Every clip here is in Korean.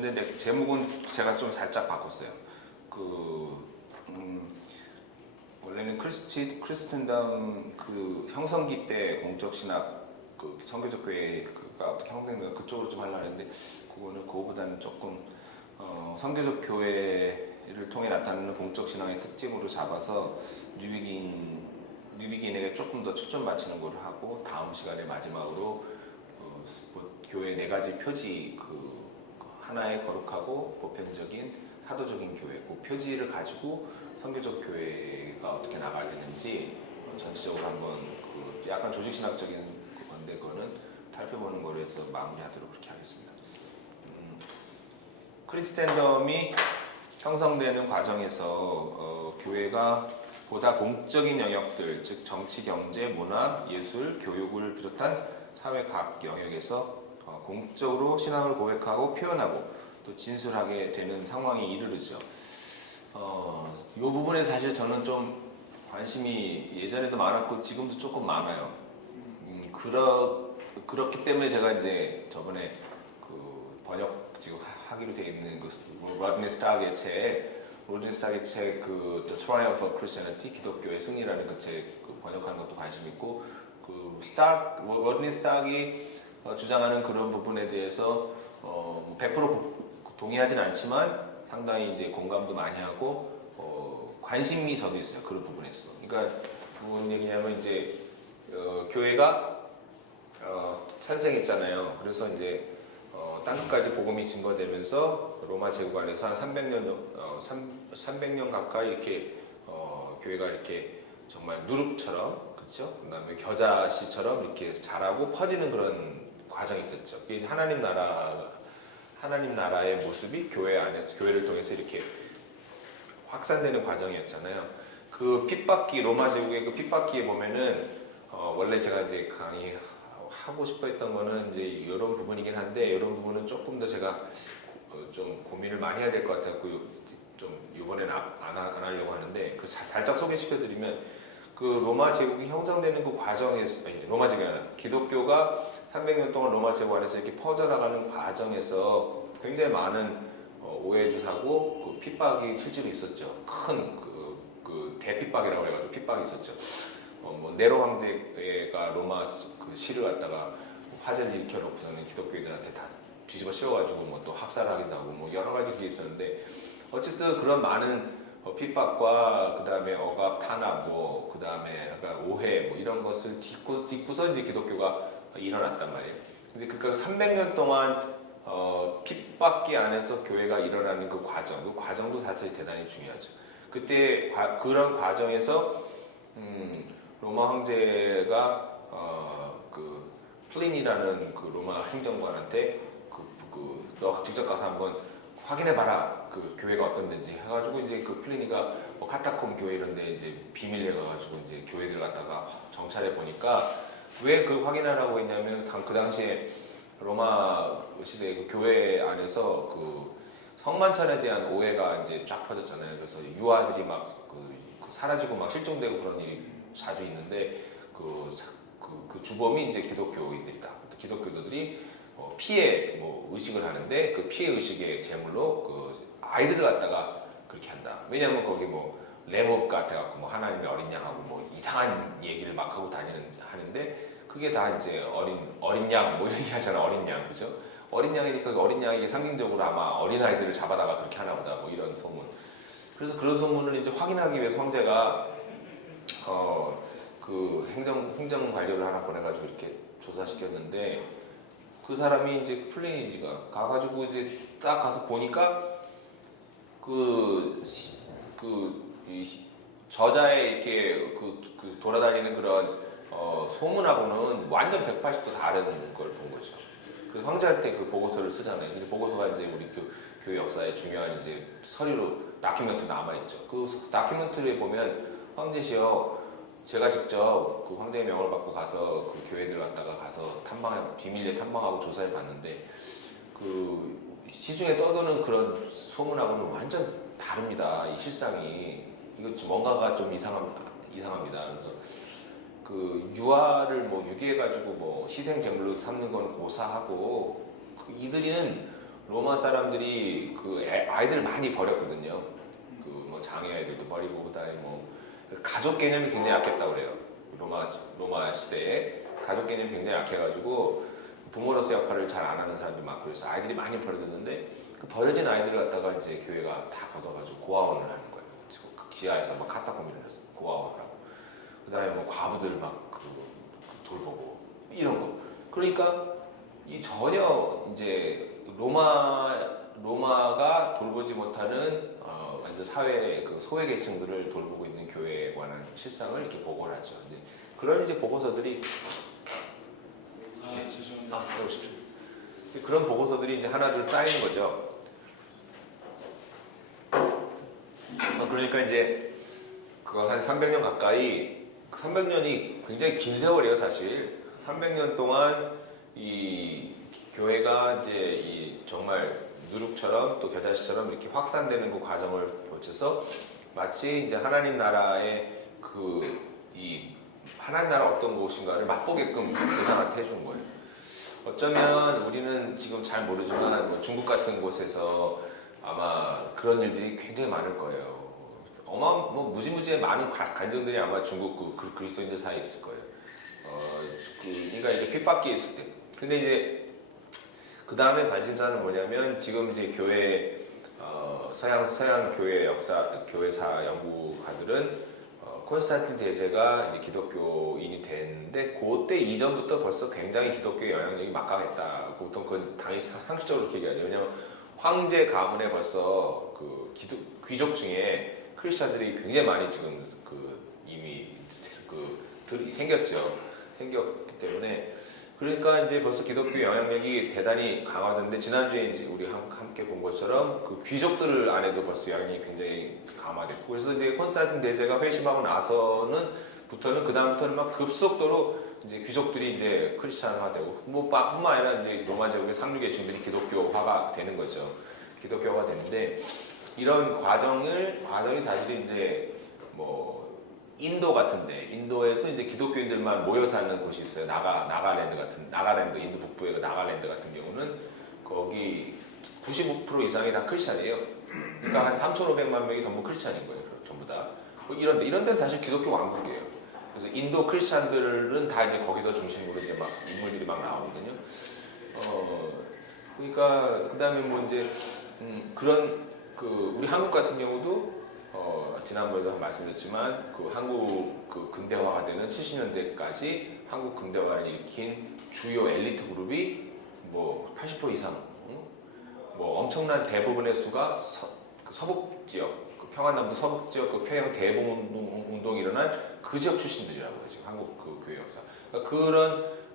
주셨는데 제목은 제가 좀 살짝 바꿨어요. 원래는 크리스텐덤 그 형성기 때 공적 신학 그 선교적 교회가 어떻게 형성된 그쪽으로 좀 하려고 했는데 그거보다는 조금 선교적 교회를 통해 나타나는 공적 신앙의 특징으로 잡아서 뉴비긴에게 조금 더 초점 맞추는 걸 하고 다음 시간에 마지막으로 교회 네 가지 표지 하나의 거룩하고 보편적인 사도적인 교회 그 표지를 가지고 선교적 교회가 어떻게 나가야 되는지 전체적으로 한번 약간 조직신학적인 건데 그거는 살펴보는 거로 해서 마무리하도록 그렇게 하겠습니다. 크리스텐덤이 형성되는 과정에서 교회가 보다 공적인 영역들, 즉 정치, 경제, 문화, 예술, 교육을 비롯한 사회 각 영역에서 공적으로 신앙을 고백하고 표현하고 또 진술하게 되는 상황이 이르르죠. 이 부분에 사실 저는 좀 관심이 예전에도 많았고 지금도 조금 많아요. 그렇기 때문에 제가 이제 저번에 번역 지금 하기로 되어 있는 로드니 스탁의 책, The Triumph of Christianity, 기독교의 승리라는 그 책 번역하는 것도 관심 있고 로드니 스탁이 주장하는 그런 부분에 대해서 100% 동의하진 않지만 상당히 이제 공감도 많이 하고 관심이 저도 있어요. 그런 부분에서. 그러니까 무슨 얘기냐면 이제 교회가 탄생했잖아요. 그래서 이제 땅끝까지 복음이 증거되면서 로마 제국 안에서 한 300년 가까이 이렇게 교회가 이렇게 정말 누룩처럼 그렇죠? 그다음에 겨자씨처럼 이렇게 자라고 퍼지는 그런 과정이 있었죠. 하나님 나라의 모습이 교회 안에 교회를 통해서 이렇게 확산되는 과정이었잖아요. 그 핍박기 로마 제국의 그 핍박기에 보면은 원래 제가 이제 강의하고 싶어했던 거는 이제 이런 부분이긴 한데 이런 부분은 조금 더 제가 좀 고민을 많이 해야 될 것 같았고 좀 이번에는 안 하려고 하는데 살짝 소개시켜드리면 그 로마 제국이 형성되는 그 과정에서 로마 제국이 아니라 기독교가 300년 동안 로마 제국 안에서 이렇게 퍼져나가는 과정에서 굉장히 많은 오해를 하고 그 핍박이 실제로 있었죠. 큰 대핍박이라고 해가지고 핍박이 있었죠. 네로 황제가 로마 그 시를 갖다가 화제를 일으켜놓고서는 기독교인들한테 다 뒤집어 씌워가지고 또 학살하기도 하고 여러 가지 그게 있었는데 어쨌든 그런 많은 핍박과 그 다음에 억압, 탄압, 그 다음에 오해 이런 것을 딛고서 이제 기독교가 일어났단 말이에요. 근데 그러니까 300년 동안 핍박기 안에서 교회가 일어나는 그 과정도 사실 대단히 중요하죠. 그때 그런 과정에서 로마 황제가 플린이라는 그 로마 행정관한테 너 직접 가서 한번 확인해봐라 그 교회가 어떤 데인지 해가지고 이제 그 플리니가 카타콤 교회 이런데 이제 비밀리에 가가지고 이제 교회들 갖다가 정찰해 보니까 왜 그 확인하라고 했냐면 그 당시에 로마 시대 그 교회 안에서 그 성만찬에 대한 오해가 이제 쫙 퍼졌잖아요. 그래서 유아들이 막 사라지고 막 실종되고 그런 일이 자주 있는데 그 주범이 이제 기독교인들이다. 기독교도들이 피해 의식을 하는데 그 피해 의식의 제물로 그 아이들을 갖다가 그렇게 한다. 왜냐하면 거기 램업 같아갖고 하나님의 어린 양하고 이상한 얘기를 막 하고 하는데 그게 다 이제 어린 양 이런 얘기 하잖아. 어린 양 그죠? 어린 양이니까 그 어린 양이 상징적으로 아마 어린 아이들을 잡아다가 그렇게 하나 보다 이런 소문. 그래서 그런 소문을 이제 확인하기 위해서 황제가 그 행정 관료를 하나 보내가지고 이렇게 조사시켰는데 그 사람이 이제 플레이지가 가가지고 이제 딱 가서 보니까 이 저자의 이렇게 돌아다니는 그런 소문하고는 완전 180도 다른 걸 본 거죠. 그래서 황제한테 그 보고서를 쓰잖아요. 근데 보고서가 이제 우리 교회 역사에 중요한 이제 서류로 다큐멘트 남아있죠. 그 다큐멘터리에 보면 황제시여 제가 직접 그 황제의 명을 받고 가서 그 교회들 갔다가 가서 비밀리에 탐방하고 조사해 봤는데 그 시중에 떠도는 그런 소문하고는 완전 다릅니다. 이 실상이 이거 뭔가가 좀 이상합니다. 그래서 그 유아를 유기해가지고 희생 제물로 삼는 건 고사하고 이들은 로마 사람들이 그 아이들을 많이 버렸거든요. 그 뭐 장애 아이들도 버리고 그다음에 뭐 가족 개념이 굉장히 약했다고 그래요. 로마 시대에 가족 개념이 굉장히 약해가지고 부모로서 역할을 잘 안 하는 사람들이 많고 그래서 아이들이 많이 버려졌는데 그 버려진 아이들을 갖다가 이제 교회가 다 걷어가지고 고아원을 하는 거예요. 그 지하에서 막 카타콤비를 했어요. 고아원을 하고 그다음에 뭐 과부들 막 돌보고 이런 거. 그러니까 이 전혀 이제 로마가 돌보지 못하는 완전 사회의 그 소외 계층들을 돌보고 있는 교회에 관한 실상을 이렇게 보고를 하죠. 그런 이제 보고서들이 그러십시오. 그런 보고서들이 이제 하나둘 쌓이는 거죠. 그러니까 이제 그거 한 300년 가까이 300년이 굉장히 긴 세월이에요, 사실. 300년 동안 이 교회가 이제 이 정말 누룩처럼 또 겨자씨처럼 이렇게 확산되는 그 과정을 거쳐서 마치 이제 하나님 나라의 이 하나님 나라 어떤 곳인가를 맛보게끔 대상한테 해준 거예요. 어쩌면 우리는 지금 잘 모르지만 뭐 중국 같은 곳에서 아마 그런 일들이 굉장히 많을 거예요. 뭐 무지무지의 많은 간증들이 아마 중국 그 그리스도인들 사이에 있을 거예요. 그러니까 이제 핍박기에 있을 때. 근데 이제 그 다음에 관심사는 뭐냐면 지금 이제 교회 서양 교회 교회사 연구가들은 콘스탄틴 대제가 이제 기독교인이 됐는데 그때 이전부터 벌써 굉장히 기독교의 영향력이 막강했다. 보통 그건 당연히 상식적으로 그렇게 얘기하죠. 왜냐하면 황제 가문에 벌써 그 귀족 중에 크리스천들이 굉장히 많이 지금 이미 생겼기 때문에 그러니까 이제 벌써 기독교 영향력이 대단히 강화됐는데 지난주에 이제 우리 함께 본 것처럼 그 귀족들 안에도 벌써 영향력이 굉장히 강화됐고 그래서 이제 콘스탄틴 대제가 회심하고 나서부터는 그 다음부터는 막 급속도로 이제 귀족들이 이제 크리스찬화되고 뭐 뿐만 아니라 이제 로마 제국의 상류 계층들이 기독교화가 되는 거죠. 기독교화가 되는데 이런 과정이 사실 이제 뭐 인도 같은데 인도에도 이제 기독교인들만 모여 사는 곳이 있어요. 나가랜드 인도 북부의 나가랜드 같은 경우는 거기 95% 이상이 다 크리스찬이에요. 그러니까 한 3,500만 명이 전부 크리스찬인 거예요. 전부 다. 이런 데는 사실 기독교 왕국이에요. 그래서 인도 크리스찬들은 다 이제 거기서 중심으로 이제 막 인물들이 막 나오거든요. 그러니까 그다음에 뭐 이제 그런 우리 한국 같은 경우도 지난번에도 말씀드렸지만 한국 근대화가 되는 70년대까지 한국 근대화를 일으킨 주요 엘리트 그룹이 뭐 80% 이상, 뭐 엄청난 대부분의 수가 서북 지역, 평안남도 서북 지역 평양 대봉 운동이 일어난 그 지역 출신들이라고 해요. 지금 한국 교회 역사.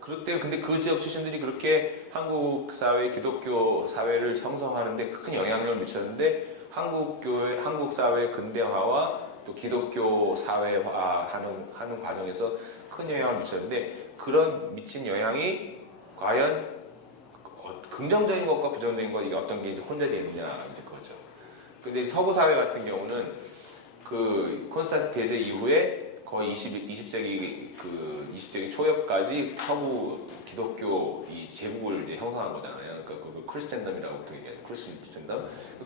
그때 근데 그 지역 출신들이 그렇게 한국 사회, 기독교 사회를 형성하는데 큰 영향력을 미쳤는데 한국 사회 근대화와 또 기독교 사회화하는 과정에서 큰 영향을 미쳤는데 그런 미친 영향이 과연 긍정적인 것과 부정적인 것 이게 어떤 게 이제 혼재되어 있느냐 이제 그거죠. 근데 서구 사회 같은 경우는 그 콘스탄틴 대제 이후에 거의 20세기 초엽까지 서구 기독교 이 제국을 이제 형성한 거잖아요. 그러니까 크리스텐덤이라고 보통 얘기하죠.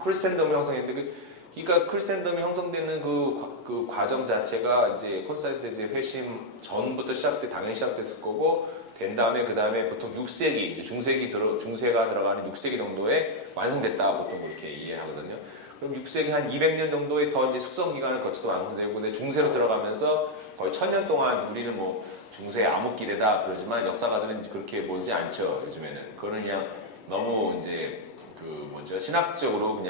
크리스텐덤을 형성했는데 그러니까 크리스텐덤이 형성되는 그 과정 자체가 이제 콘스탄틴 대제 회심 전부터 당연히 시작됐을 거고 된 다음에 그 다음에 보통 6세기 중세가 들어가는 6세기 정도에 완성됐다 보통 그렇게 이해하거든요. 그럼 6세기 한 200년 정도의 더 이제 숙성 기간을 거쳐서 완성되고 근데 중세로 들어가면서 거의 1000년 동안 우리는 뭐 중세 암흑기대다 그러지만 역사가들은 그렇게 보지 않죠. 요즘에는 그거는 그냥 너무 이제 신학적으로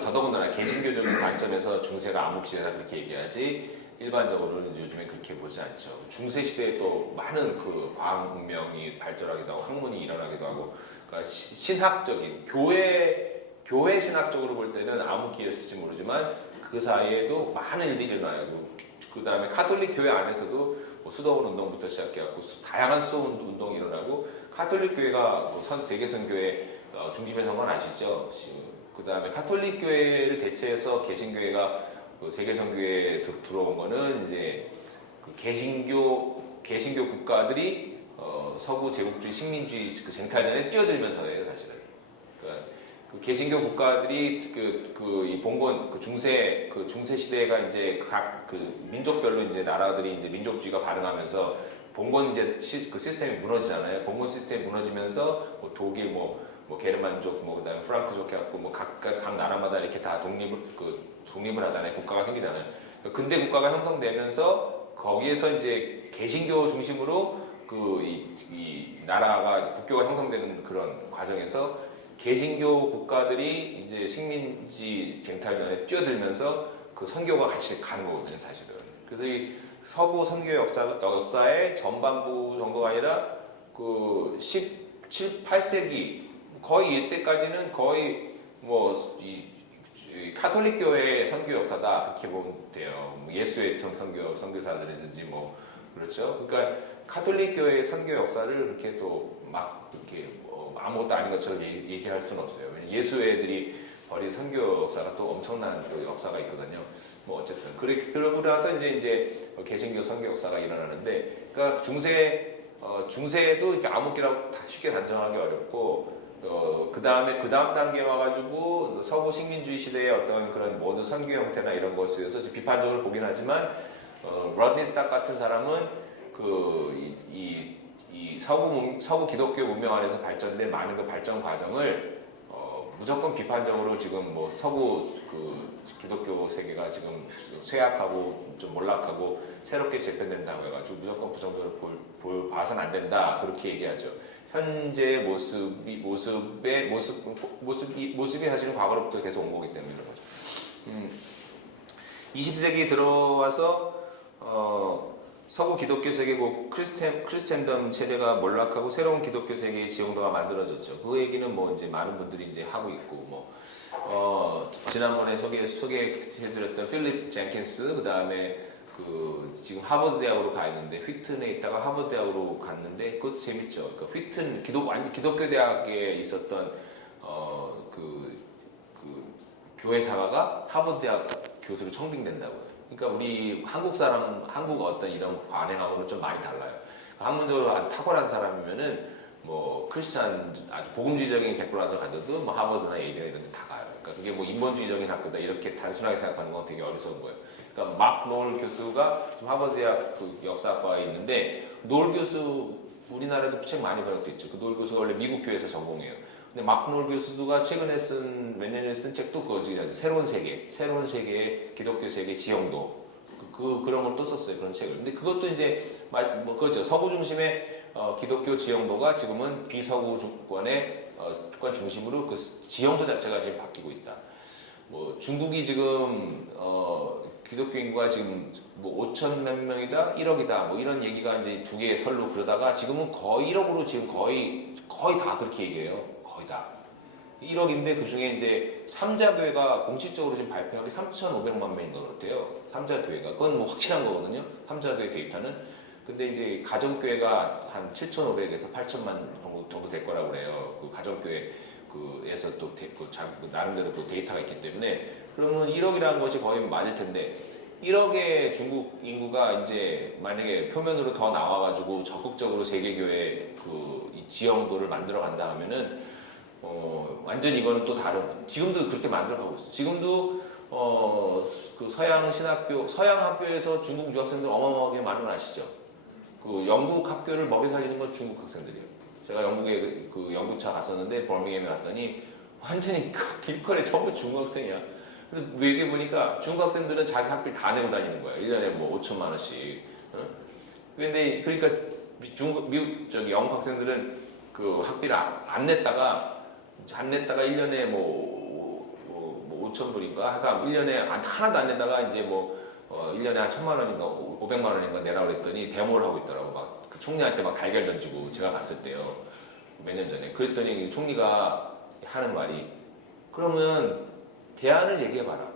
더더군다나 개신교적인 관점에서 중세가 암흑시대다 그렇게 얘기하지 일반적으로는 요즘에 그렇게 보지 않죠. 중세 시대에 또 많은 과학 문명이 발전하기도 하고 학문이 일어나기도 하고 그러니까 신학적인 교회 신학적으로 볼 때는 암흑기였을지 모르지만 그 사이에도 많은 일들이 일어나요. 그 다음에 카톨릭 교회 안에서도 수도원 운동부터 시작해갖고 다양한 수도원 운동이 일어나고 카톨릭 교회가 세계 선교회 중심에 선 건 아시죠? 그 다음에 카톨릭 교회를 대체해서 개신교회가 세계 선교회에 들어온 거는 이제 개신교 국가들이 서구 제국주의 식민주의 쟁탈전에 뛰어들면서예요, 사실은. 그러니까 그 개신교 국가들이 이 봉건 중세 시대가 이제 각 그 민족별로 이제 나라들이 이제 민족주의가 발흥하면서 봉건 이제 그 시스템이 무너지잖아요. 봉건 시스템이 무너지면서 뭐 독일 뭐 게르만족 그다음에 프랑크족 해갖고 뭐 각 나라마다 이렇게 다 독립을 하잖아요. 국가가 생기잖아요. 근대 국가가 형성되면서 거기에서 이제 개신교 중심으로 이 나라가 국교가 형성되는 그런 과정에서 개신교 국가들이 이제 식민지 쟁탈전에 뛰어들면서 그 선교가 같이 가는 거거든요, 사실은. 그래서 이 서구 선교 역사의 전반부 정도가 아니라 그 17, 8세기 거의 이때까지는 거의 이 카톨릭 교회의 선교 역사다 그렇게 보면 돼요. 예수의 선교사들이든지 뭐 그렇죠. 그러니까 카톨릭 교회의 선교 역사를 그렇게 또 막 이렇게 아무것도 아닌 것처럼 얘기할 수는 없어요. 왜냐면 예수의 애들이 벌인 선교 역사가 또 엄청난 또 역사가 있거든요. 뭐 어쨌든 그러고 나서 이제 개신교 선교 역사가 일어나는데, 그러니까 중세도 이렇게 암흑기라고 쉽게 단정하기 어렵고, 그 다음 단계에 와가지고 서구 식민주의 시대의 어떤 그런 모든 선교 형태나 이런 것에 대해서 비판적으로 보긴 하지만, 로드니 스탁 같은 사람은 이 서구 기독교 문명 안에서 발전된 많은 그 발전 과정을 무조건 비판적으로 지금 뭐 서구 기독교 세계가 지금 쇠약하고 좀 몰락하고 새롭게 재편된다고 해가지고 무조건 부정적으로 봐서는 안 된다 그렇게 얘기하죠. 현재 모습이 사실은 과거로부터 계속 온 거기 때문에 그런 거죠. 20세기 들어와서 서구 기독교 세계 크리스텐덤 체제가 몰락하고 새로운 기독교 세계의 지형도가 만들어졌죠. 그 얘기는 뭐 이제 많은 분들이 이제 하고 있고 지난번에 소개해드렸던 필립 젠킨스, 그 다음에 지금 하버드 대학으로 가 있는데 휘튼에 있다가 하버드 대학으로 갔는데 그것도 재밌죠. 그러니까 휘튼 기독교 대학에 있었던 교회 사가가 하버드 대학 교수로 청빙된다고요. 그러니까 우리 한국 어떤 이런 관행하고는 좀 많이 달라요. 학문적으로 탁월한 사람이면은 뭐 크리스찬 아주 복음주의적인 백그라운드를 가져도 뭐 하버드나 예일이나 이런 데 다 가요. 그러니까 그게 뭐 인본주의적인 학교다 이렇게 단순하게 생각하는 건 되게 어리석은 거예요. 그러니까 막 노을 교수가 지금 하버드 대학 역사학과에 있는데, 노을 교수 우리나라에도 책 많이 번역돼 있죠. 그 노을 교수가 원래 미국 교회에서 전공해요. 근데 막 노을 교수가 최근에 몇 년에 쓴 책도 그거지. 새로운 세계의 기독교 세계 지형도 그런 걸 또 썼어요. 그런 책을. 근데 그것도 이제 그렇죠. 서구 중심의 기독교 지형도가 지금은 비서구 주권 중심으로 그 지형도 자체가 지금 바뀌고 있다. 뭐 중국이 지금 기독교 인구가 지금 뭐 5천 몇 명이다, 1억이다, 뭐 이런 얘기가 이제 두 개의 설로 그러다가 지금은 거의 1억으로 지금 거의 다 그렇게 얘기해요. 거의 다. 1억인데 그 중에 이제 삼자교회가 공식적으로 지금 발표한 게 3,500만 명인 것 같아요. 삼자교회가. 그건 뭐 확실한 거거든요. 삼자교회 데이터는. 근데 이제 가정교회가 한 7,500에서 8천만 정도 될 거라고 그래요. 그 가정교회에서 또 나름대로 또 데이터가 있기 때문에. 그러면 1억이라는 것이 거의 맞을 텐데, 1억의 중국 인구가 이제 만약에 표면으로 더 나와가지고 적극적으로 세계교회 이 지형도를 만들어 간다 하면은 완전히 이거는 또 다른, 지금도 그렇게 만들어가고 있어요. 지금도 그 서양 학교에서 중국 유학생들 어마어마하게 많은 걸 아시죠? 그 영국 학교를 먹여 살리는 건 중국 학생들이에요. 제가 영국에 그 연구차 갔었는데 버밍엄에 갔더니 완전히 길거리에 전부 중국 학생이야. 그래서 얘기해 보니까 중국 학생들은 자기 학비를 다 내고 다니는 거야. 1년에 뭐 5천만 원씩. 근데 그러니까 영국 학생들은 그 학비를 안 냈다가 1년에 뭐 5천 불인가? 하여간 1년에 하나도 안 내다가 이제 1년에 한 1,000만 원인가 500만 원인가 내라고 그랬더니 데모를 하고 있더라고. 막 그 총리한테 막 달걀 던지고, 제가 갔을 때요. 몇 년 전에. 그랬더니 총리가 하는 말이, 그러면 대안을 얘기해봐라.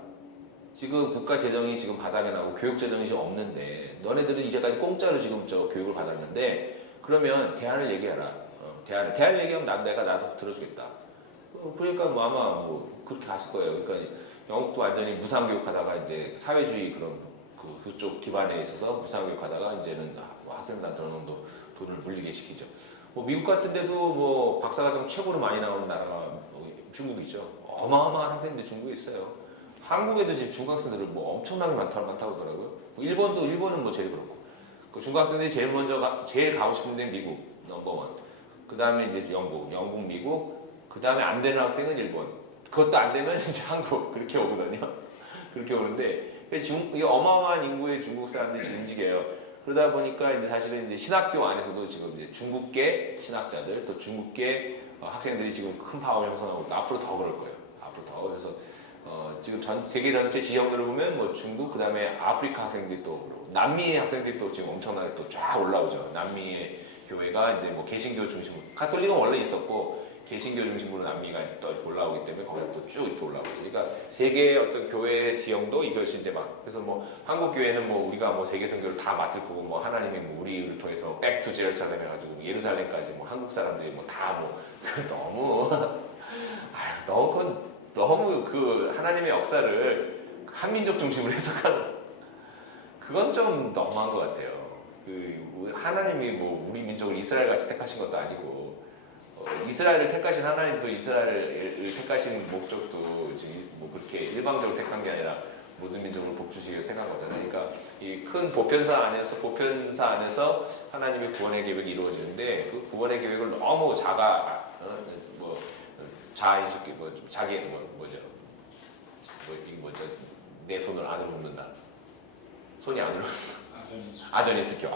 지금 국가 재정이 지금 바닥에 나고 교육 재정이 지금 없는데, 너네들은 이제까지 공짜로 지금 교육을 받았는데, 그러면 대안을 얘기해라. 대안을 얘기하면 나도 들어주겠다. 그러니까 아마 그렇게 갔을 거예요. 그러니까 영국도 완전히 무상교육 하다가 이제 사회주의 그쪽 기반에 있어서 무상교육 하다가 이제는 학생들한테 어느 정도 돈을 물리게 시키죠. 미국 같은 데도 박사과정 최고로 많이 나오는 나라가 중국이죠. 어마어마한 학생들이 중국에 있어요. 한국에도 지금 중국 학생들은 뭐 엄청나게 많다고 하더라고요. 일본은 뭐 제일 그렇고. 그 중국 학생들이 제일 가고 싶은 데는 미국, 넘버원. 그 다음에 이제 영국, 미국. 그 다음에 안 되는 학생은 일본. 그것도 안 되면 이제 한국. 그렇게 오거든요. 그렇게 오는데, 이게 어마어마한 인구의 중국 사람들이 지금 움직여요. 그러다 보니까 이제 사실은 이제 신학교 안에서도 지금 이제 중국계 신학자들, 또 중국계 학생들이 지금 큰 파워를 형성하고 있고, 앞으로 더 그럴 거예요. 앞으로 더. 그래서 지금 세계 전체 지형들을 보면 뭐 중국, 그 다음에 아프리카 학생들이 또 그러고, 남미의 학생들이 또 지금 엄청나게 또 쫙 올라오죠. 남미의 교회가 이제 뭐 개신교 중심으로, 가톨릭은 원래 있었고, 개신교 중심으로 남미가 또 이렇게 올라오기 때문에 거기가 또 쭉 이렇게 올라오죠. 그러니까 세계의 어떤 교회 지형도 이것이 이제 막, 그래서 뭐 한국 교회는 뭐 우리가 뭐 세계 선교를 다 맡을 거고, 뭐 하나님이 뭐 우리를 통해서 백투 제루살렘 해가지고 예루살렘까지 뭐 한국 사람들이 뭐 다 뭐 너무 너무 그 하나님의 역사를 한민족 중심으로 해석하는, 그건 좀 너무한 것 같아요. 그 하나님이 뭐 우리 민족을 이스라엘 같이 택하신 것도 아니고, 이스라엘을 택하신 하나님도 이스라엘을 택하신 목적도 지금 뭐 그렇게 일방적으로 택한 게 아니라 모든 민족을 복 주시기 위해 택한 거잖아요. 그러니까 이 큰 보편사 안에서 하나님의 구원의 계획이 이루어지는데, 그 구원의 계획을 너무 자의식기 자기 내 손을 안으로 묻는다. 손이 안으로 아전인스교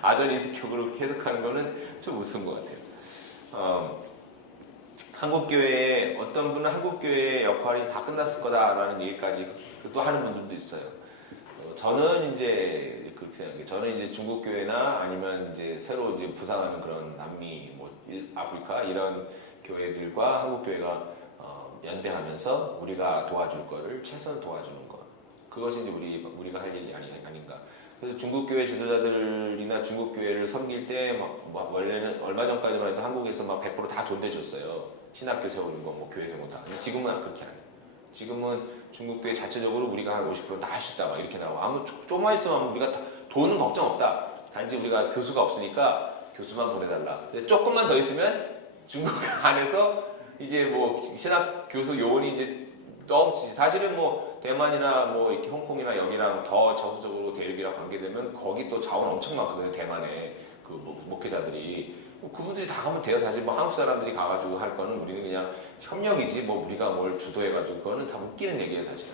아전인스교로 해석하는 거는 좀 우스운 것 같아요. 한국교회에 어떤 분은 한국교회의 역할이 다 끝났을 거다라는 얘기까지 또 하는 분들도 있어요. 저는 이제 그렇게 생각해요. 저는 이제 중국교회나 아니면 이제 새로 이제 부상하는 그런 남미, 뭐 아프리카 이런 교회들과 한국교회가 연대하면서 우리가 도와줄 거를 최선을 도와주는 것. 그것이 이제 우리가 할 일이 아닌가. 그래서 중국교회 지도자들이나 중국교회를 섬길 때 원래는 얼마 전까지만 해도 한국에서 막 100% 다 돈 대줬어요. 신학교 세우는 거, 뭐 교회 세우는 거 다. 근데 지금은 그렇게 안 해요. 지금은 중국교회 자체적으로 우리가 한 50%다 할 수 있다 막 이렇게 나오고, 조금만 있으면 우리가 돈은 걱정 없다. 단지 우리가 교수가 없으니까 교수만 보내달라. 근데 조금만 더 있으면 중국 안에서 이제 뭐 신학 교수 요원이 이제 넘치지. 사실은 뭐 대만이나 뭐 이렇게 홍콩이나 영이랑 더 적극적으로 대륙이랑 관계되면 거기 또 자원 엄청 많거든요. 대만에 그 목회자들이. 그분들이 다 가면 돼요. 사실 뭐 한국 사람들이 가가지고 할 거는 우리는 그냥 협력이지, 뭐 우리가 뭘 주도해가지고 그거는 다 웃기는 얘기예요, 사실은.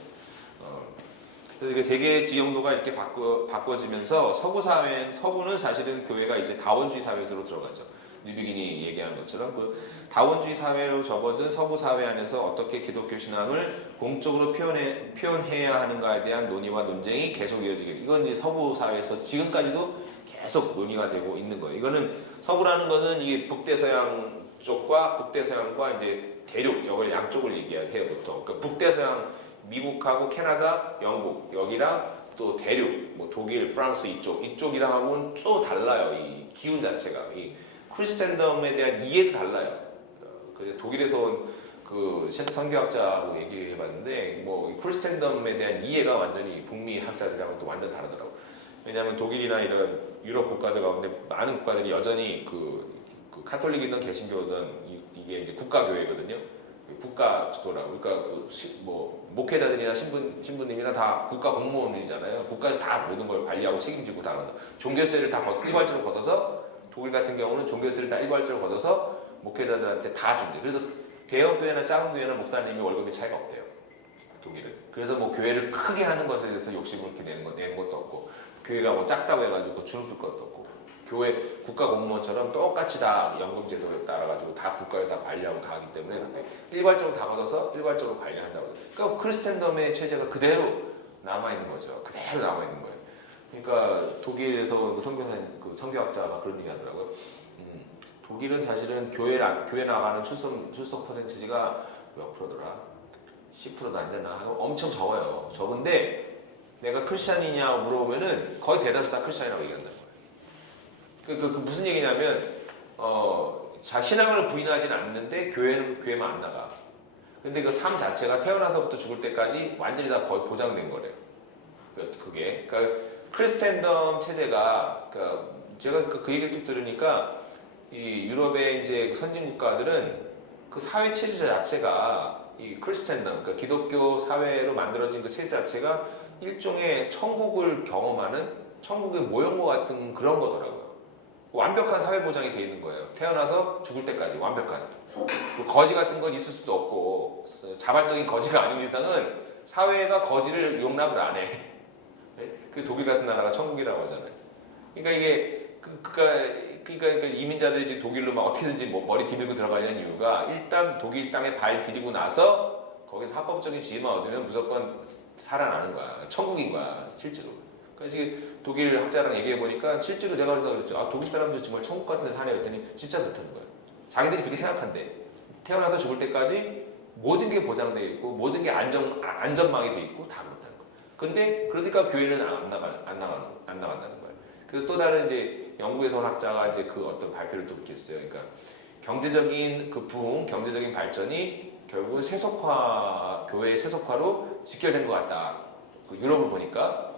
그래서 이게 세계 지형도가 이렇게 바꿔지면서 서구는 사실은 교회가 이제 다원주의 사회로 들어가죠. 뉴비긴이 얘기한 것처럼 그 다원주의 사회로 접어든 서구 사회 안에서 어떻게 기독교 신앙을 공적으로 표현해야 하는가에 대한 논의와 논쟁이 계속 이어지게. 이건 이제 서구 사회에서 지금까지도 계속 논의가 되고 있는 거예요. 이거는 서구라는 거는 이게 북대서양 쪽과 북대서양과 이제 대륙 양쪽을 얘기해요, 보통. 그러니까 북대서양 미국하고 캐나다, 영국 여기랑 또 대륙 뭐 독일, 프랑스 이쪽이랑 하고는 또 달라요. 이 기운 자체가. 이 크리스텐덤에 대한 이해도 달라요. 그래서 독일에서 온 그 선교학자하고 얘기해봤는데, 뭐 크리스텐덤에 대한 이해가 완전히 북미 학자들하고 또 완전 다르더라고. 왜냐하면 독일이나 이런 유럽 국가들 가운데 많은 국가들이 여전히 그 카톨릭이든 개신교든 이게 이제 국가교회거든요. 국가도라고. 그러니까 뭐 목회자들이나 신부님이나 다 국가 공무원이잖아요. 국가에서 다 모든 걸 관리하고 책임지고 다 한다. 종교세를 다 일괄적으로 걷어서, 독일 같은 경우는 종교세를 다 일괄적으로 걷어서 목회자들한테 다 준대. 그래서 대형 교회나 작은 교회나 목사님이 월급이 차이가 없대요, 독일은. 그래서 뭐 교회를 크게 하는 것에 대해서 욕심을 이렇게 내는 것도 없고, 교회가 뭐 작다고 해가지고 주눅들 것도 없고, 교회 국가 공무원처럼 똑같이 다 연금 제도에 따라가지고 다 국가에서 다 관리하고 다 하기 때문에 일괄적으로 다 걷어서 일괄적으로 관리한다고. 그러니까 크리스텐덤의 체제가 그대로 남아 있는 거죠. 그대로 남아 있는 거예요. 그러니까 독일에서 그 선교학자가 그런 얘기 하더라고요. 독일은 사실은 교회 나가는 출석 퍼센티지가 몇 프로더라? 10%도 안 되나? 엄청 적어요. 적은데 내가 크리스찬이냐 물어보면은 거의 대다수 다 크리스찬이라고 얘기한다는 거예요. 그 무슨 얘기냐면 신앙을 부인하지는 않는데 교회만 안 나가. 근데 그 삶 자체가 태어나서부터 죽을 때까지 완전히 다 거의 보장된 거래요. 그게. 그러니까 크리스텐덤 체제가, 제가 그 얘기를 쭉 들으니까 이 유럽의 이제 선진 국가들은 그 사회 체제 자체가 이 크리스천덤, 그러니까 기독교 사회로 만들어진 그 체제 자체가 일종의 천국을 경험하는 천국의 모형과 같은 그런 거더라고요. 완벽한 사회 보장이 돼 있는 거예요. 태어나서 죽을 때까지 완벽한. 거지 같은 건 있을 수도 없고 자발적인 거지가 아닌 이상은 사회가 거지를 용납을 안 해. 그 독일 같은 나라가 천국이라고 하잖아요. 그러니까 이게 그러니까 이민자들이 이제 독일로 막 어떻게든지 뭐 머리 디밀고 들어가려는 이유가 일단 독일 땅에 발 디디고 나서 거기서 합법적인 지위만 얻으면 무조건 살아나는 거야. 천국인 거야, 실제로. 그래서 독일 학자랑 얘기해 보니까 실제로 내가 그래서 그랬죠. 아, 독일 사람들 정말 천국 같은 데 사네 했더니 진짜 그렇다는 거예요. 자기들이 그렇게 생각한대. 태어나서 죽을 때까지 모든 게 보장되어 있고 모든 게 안전망이 돼 있고 다 그렇다는 거예요. 근데 그러니까 교회는 안 나간다는 거예요. 그래서 또 다른 이제 영국에서 온 학자가 이제 그 어떤 발표를 또 그렇게 했어요. 그러니까 경제적인 그 부흥, 경제적인 발전이 결국은 교회의 세속화로 직결된 것 같다. 유럽을 보니까.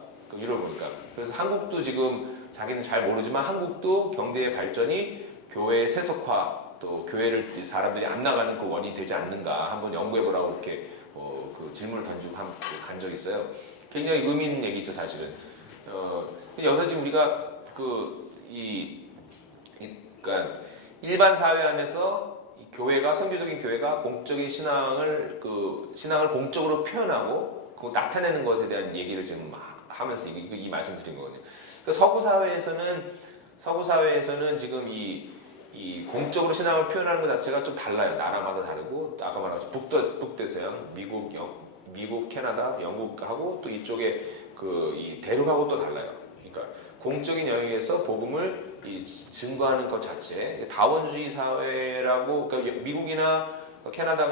그래서 한국도 지금 자기는 잘 모르지만 한국도 경제의 발전이 교회의 세속화, 또 교회를 사람들이 안 나가는 그 원인이 되지 않는가 한번 연구해보라고 이렇게 그 질문을 던지고 간 적이 있어요. 굉장히 의미 있는 얘기죠, 사실은. 여기서 지금 우리가 그러니까 일반 사회 안에서 교회가 선교적인 교회가 공적인 신앙을 공적으로 표현하고 그 나타내는 것에 대한 얘기를 지금 하면서 이 말씀드린 거거든요. 그러니까 서구 사회에서는 지금 이 공적으로 신앙을 표현하는 것 자체가 좀 달라요. 나라마다 다르고 아까 말한 북대서양, 미국, 캐나다, 영국하고 또 이쪽에 이 대륙하고 또 달라요. 그러니까 공적인 영역에서 복음을 증거하는 것 자체, 다원주의 사회라고, 그러니까 미국이나 캐나다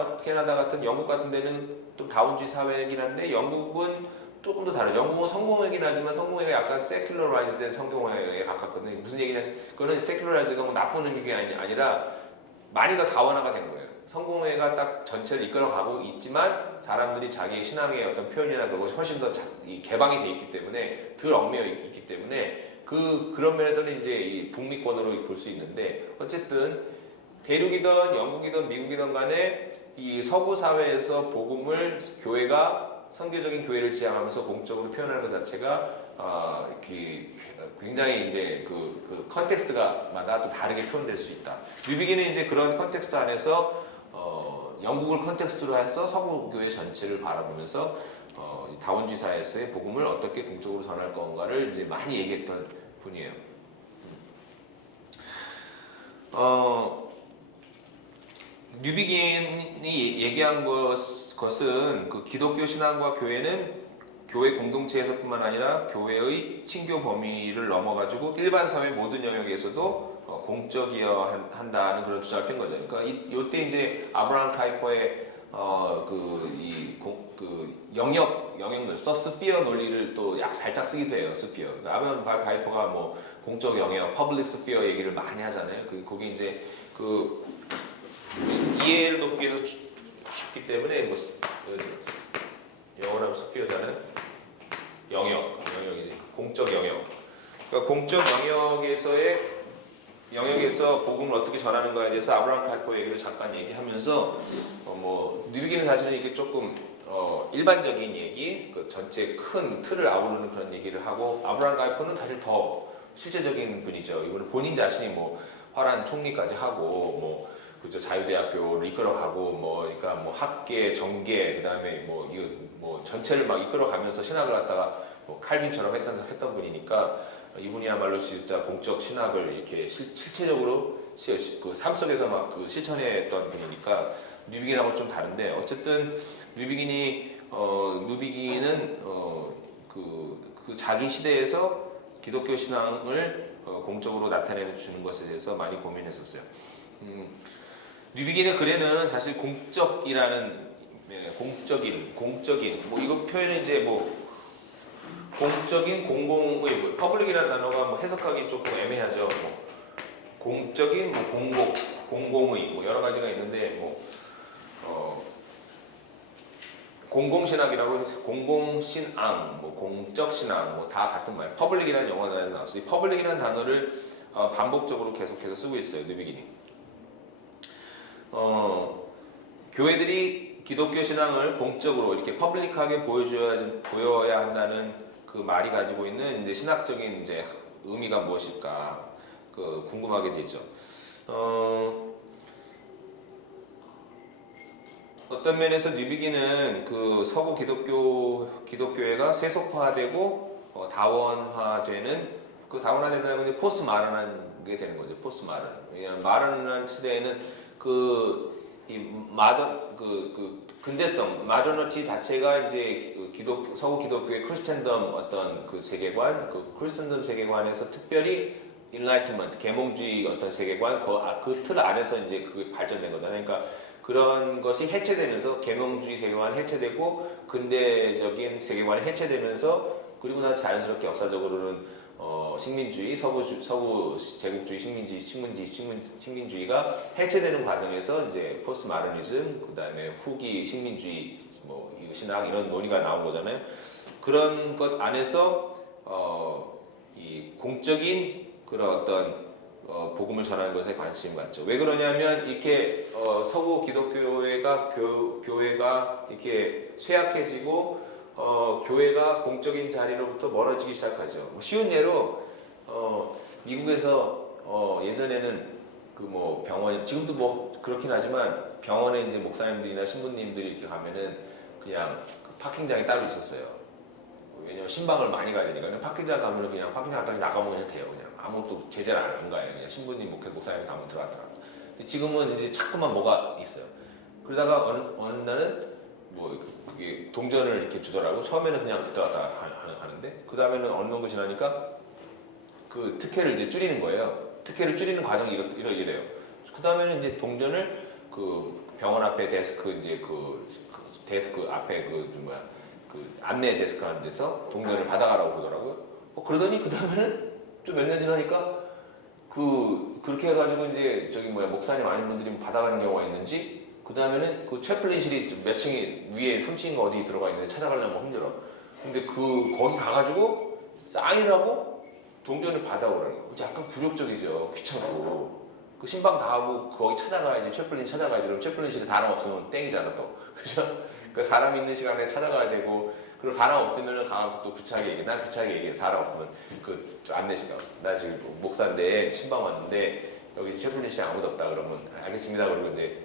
같은 영국 같은 데는 좀 다원주의 사회이긴 한데 영국은 조금 더 다르죠. 영국은 성공회긴 하지만 성공회가 약간 세큘러라이즈 된 성공회에 가깝거든요. 무슨 얘기냐? 그거는 세큘러라이즈가 뭐 나쁜 의미가 아니라 많이 더 다원화가 된 거예요. 성공회가 딱 전체를 이끌어가고 있지만 사람들이 자기의 신앙의 어떤 표현이나 그것이 훨씬 더 개방이 돼 있기 때문에 덜 얽매여 있기 때문에 그런 면에서는 이제 이 북미권으로 볼 수 있는데 어쨌든 대륙이든 영국이든 미국이든 간에 이 서구 사회에서 복음을 교회가 선교적인 교회를 지향하면서 공적으로 표현하는 것 자체가 굉장히 이제 그 컨텍스트가마다 또 다르게 표현될 수 있다. 뉴비기는 이제 그런 컨텍스트 안에서 영국을 컨텍스트로 해서 서구 교회 전체를 바라보면서 다원주의 사회에서의 복음을 어떻게 공적으로 전할 건가를 이제 많이 얘기했던 분이에요. 뉴비긴이 얘기한 것은 그 기독교 신앙과 교회는 교회 공동체에서뿐만 아니라 교회의 친교 범위를 넘어가지고 일반 사회 모든 영역에서도 공적이어야 한다는 그런 주장을 핀 거죠. 그러니까 이때 이제 아브라함 카이퍼의 영역론, 스피어 논리를 또 살짝 쓰기도 해요. 스피어. 아브라함 카이퍼가 뭐 공적 영역, 퍼블릭 스피어 얘기를 많이 하잖아요. 거기 이제 이해를 돕기 위해서 쉽기 때문에 영어로 하면 스피어잖아요. 영역이지. 공적 영역. 그러니까 공적 영역에서 복음을 어떻게 전하는가에 대해서 아브라함 카이퍼 얘기를 잠깐 얘기하면서 뉴비기는 사실은 이게 조금 일반적인 얘기, 그 전체 큰 틀을 아우르는 그런 얘기를 하고 아브라함 카이퍼는 사실 더 실제적인 분이죠. 이분은 본인 자신이 화란 총리까지 하고 그죠, 자유대학교를 이끌어가고 그러니까 학계, 정계, 그다음에 이거 전체를 막 이끌어가면서 신학을 갖다가 칼빈처럼 했던 분이니까 이분이야말로 진짜 공적 신학을 이렇게 실체적으로 삶 속에서 막 실천했던 분이니까 뉴비긴하고 좀 다른데 어쨌든 뉴비긴은 자기 시대에서 기독교 신앙을 공적으로 나타내 주는 것에 대해서 많이 고민했었어요. 뉴비긴의 글에는 사실 공적인 이거 표현은 이제 공적인 공공의 퍼블릭이라는 단어가 해석하기 조금 애매하죠. 공적인 공공의 여러 가지가 있는데 공공신학이라고 공공신앙, 공적신앙 다 같은 말. 퍼블릭이라는 영어 단어에서 나왔어요. 이 퍼블릭이라는 단어를 반복적으로 계속해서 쓰고 있어요. 뉴비긴이. 교회들이 기독교 신앙을 공적으로 이렇게 퍼블릭하게 보여야 한다는 그 말이 가지고 있는 이제 신학적인 이제 의미가 무엇일까 그 궁금하게 되죠. 어떤 면에서 뉴비기는 그 서구 기독교회가 세속화되고 다원화되는 그 다원화된다는 건 포스트 마른하게 되는 거죠. 포스트 마른. 왜냐하면 마른한 시대에는 근대성, 마더너티 자체가 이제 서구 기독교의 크리스천덤 어떤 그 세계관, 그 크리스천덤 세계관에서 특별히 인라이트먼트, 계몽주의 어떤 세계관, 그 틀 안에서 이제 그게 발전된 거잖아요. 그러니까 그런 것이 해체되면서 계몽주의 세계관이 해체되고 근대적인 세계관이 해체되면서 그리고 나서 자연스럽게 역사적으로는 식민주의, 서구 제국주의, 식민주의가 해체되는 과정에서 이제 포스트 마더니즘, 그 다음에 후기 식민주의, 뭐 신학 이런 논의가 나온 거잖아요. 그런 것 안에서 이 공적인 그런 어떤 복음을 전하는 것에 관심을 갖죠. 왜 그러냐면 이렇게 서구 기독교회가 교회가 이렇게 쇠약해지고 교회가 공적인 자리로부터 멀어지기 시작하죠. 쉬운 예로 미국에서 예전에는 그 뭐 병원 지금도 뭐 그렇긴 하지만 병원에 이제 목사님들이나 신부님들이 이렇게 가면은 그냥 그 파킹장이 따로 있었어요. 왜냐면 신방을 많이 가야 되니까 파킹장 가면은 그냥 파킹장 갔다 나가면 그냥 돼요. 그냥 아무것도 제재를 안 가요. 그냥 신부님 목사님 가면 들어가더라고. 지금은 이제 자꾸만 뭐가 있어요. 그러다가 어느 날은 뭐 그게 동전을 이렇게 주더라고. 처음에는 그냥 들어갔다 하는데 그 다음에는 어느 정도 지나니까 그 특혜를 이제 줄이는 거예요. 특혜를 줄이는 과정이 이래요. 그 다음에는 이제 동전을 그 병원 앞에 데스크 이제 그 데스크 앞에 그 안내 데스크 하는 데서 동전을 받아가라고 그러더라고요. 그러더니 그 다음에는 좀 몇 년 지나니까 그렇게 해가지고 이제 목사님 아닌 분들이 받아가는 경우가 있는지 그 다음에는 그 채플린실이 몇 층이 위에 3층인가 어디 들어가 있는데 찾아가려면 힘들어. 근데 거기 가가지고 사인하고 동전을 받아오라는 거. 약간 굴욕적이죠. 귀찮고. 그 신방 다 하고 거기 찾아가야지. 채플린 찾아가야지. 그럼 채플린실에 사람 없으면 땡이잖아 또. 그죠? 그 사람 있는 시간에 찾아가야 되고 그리고 사람 없으면 가서 또 구차하게 얘기해. 난 구차하게 얘기해. 사람 없으면 그 안내시가. 나 지금 목사인데 신방 왔는데 여기 채플린실에 아무도 없다 그러면 알겠습니다. 그러고 이제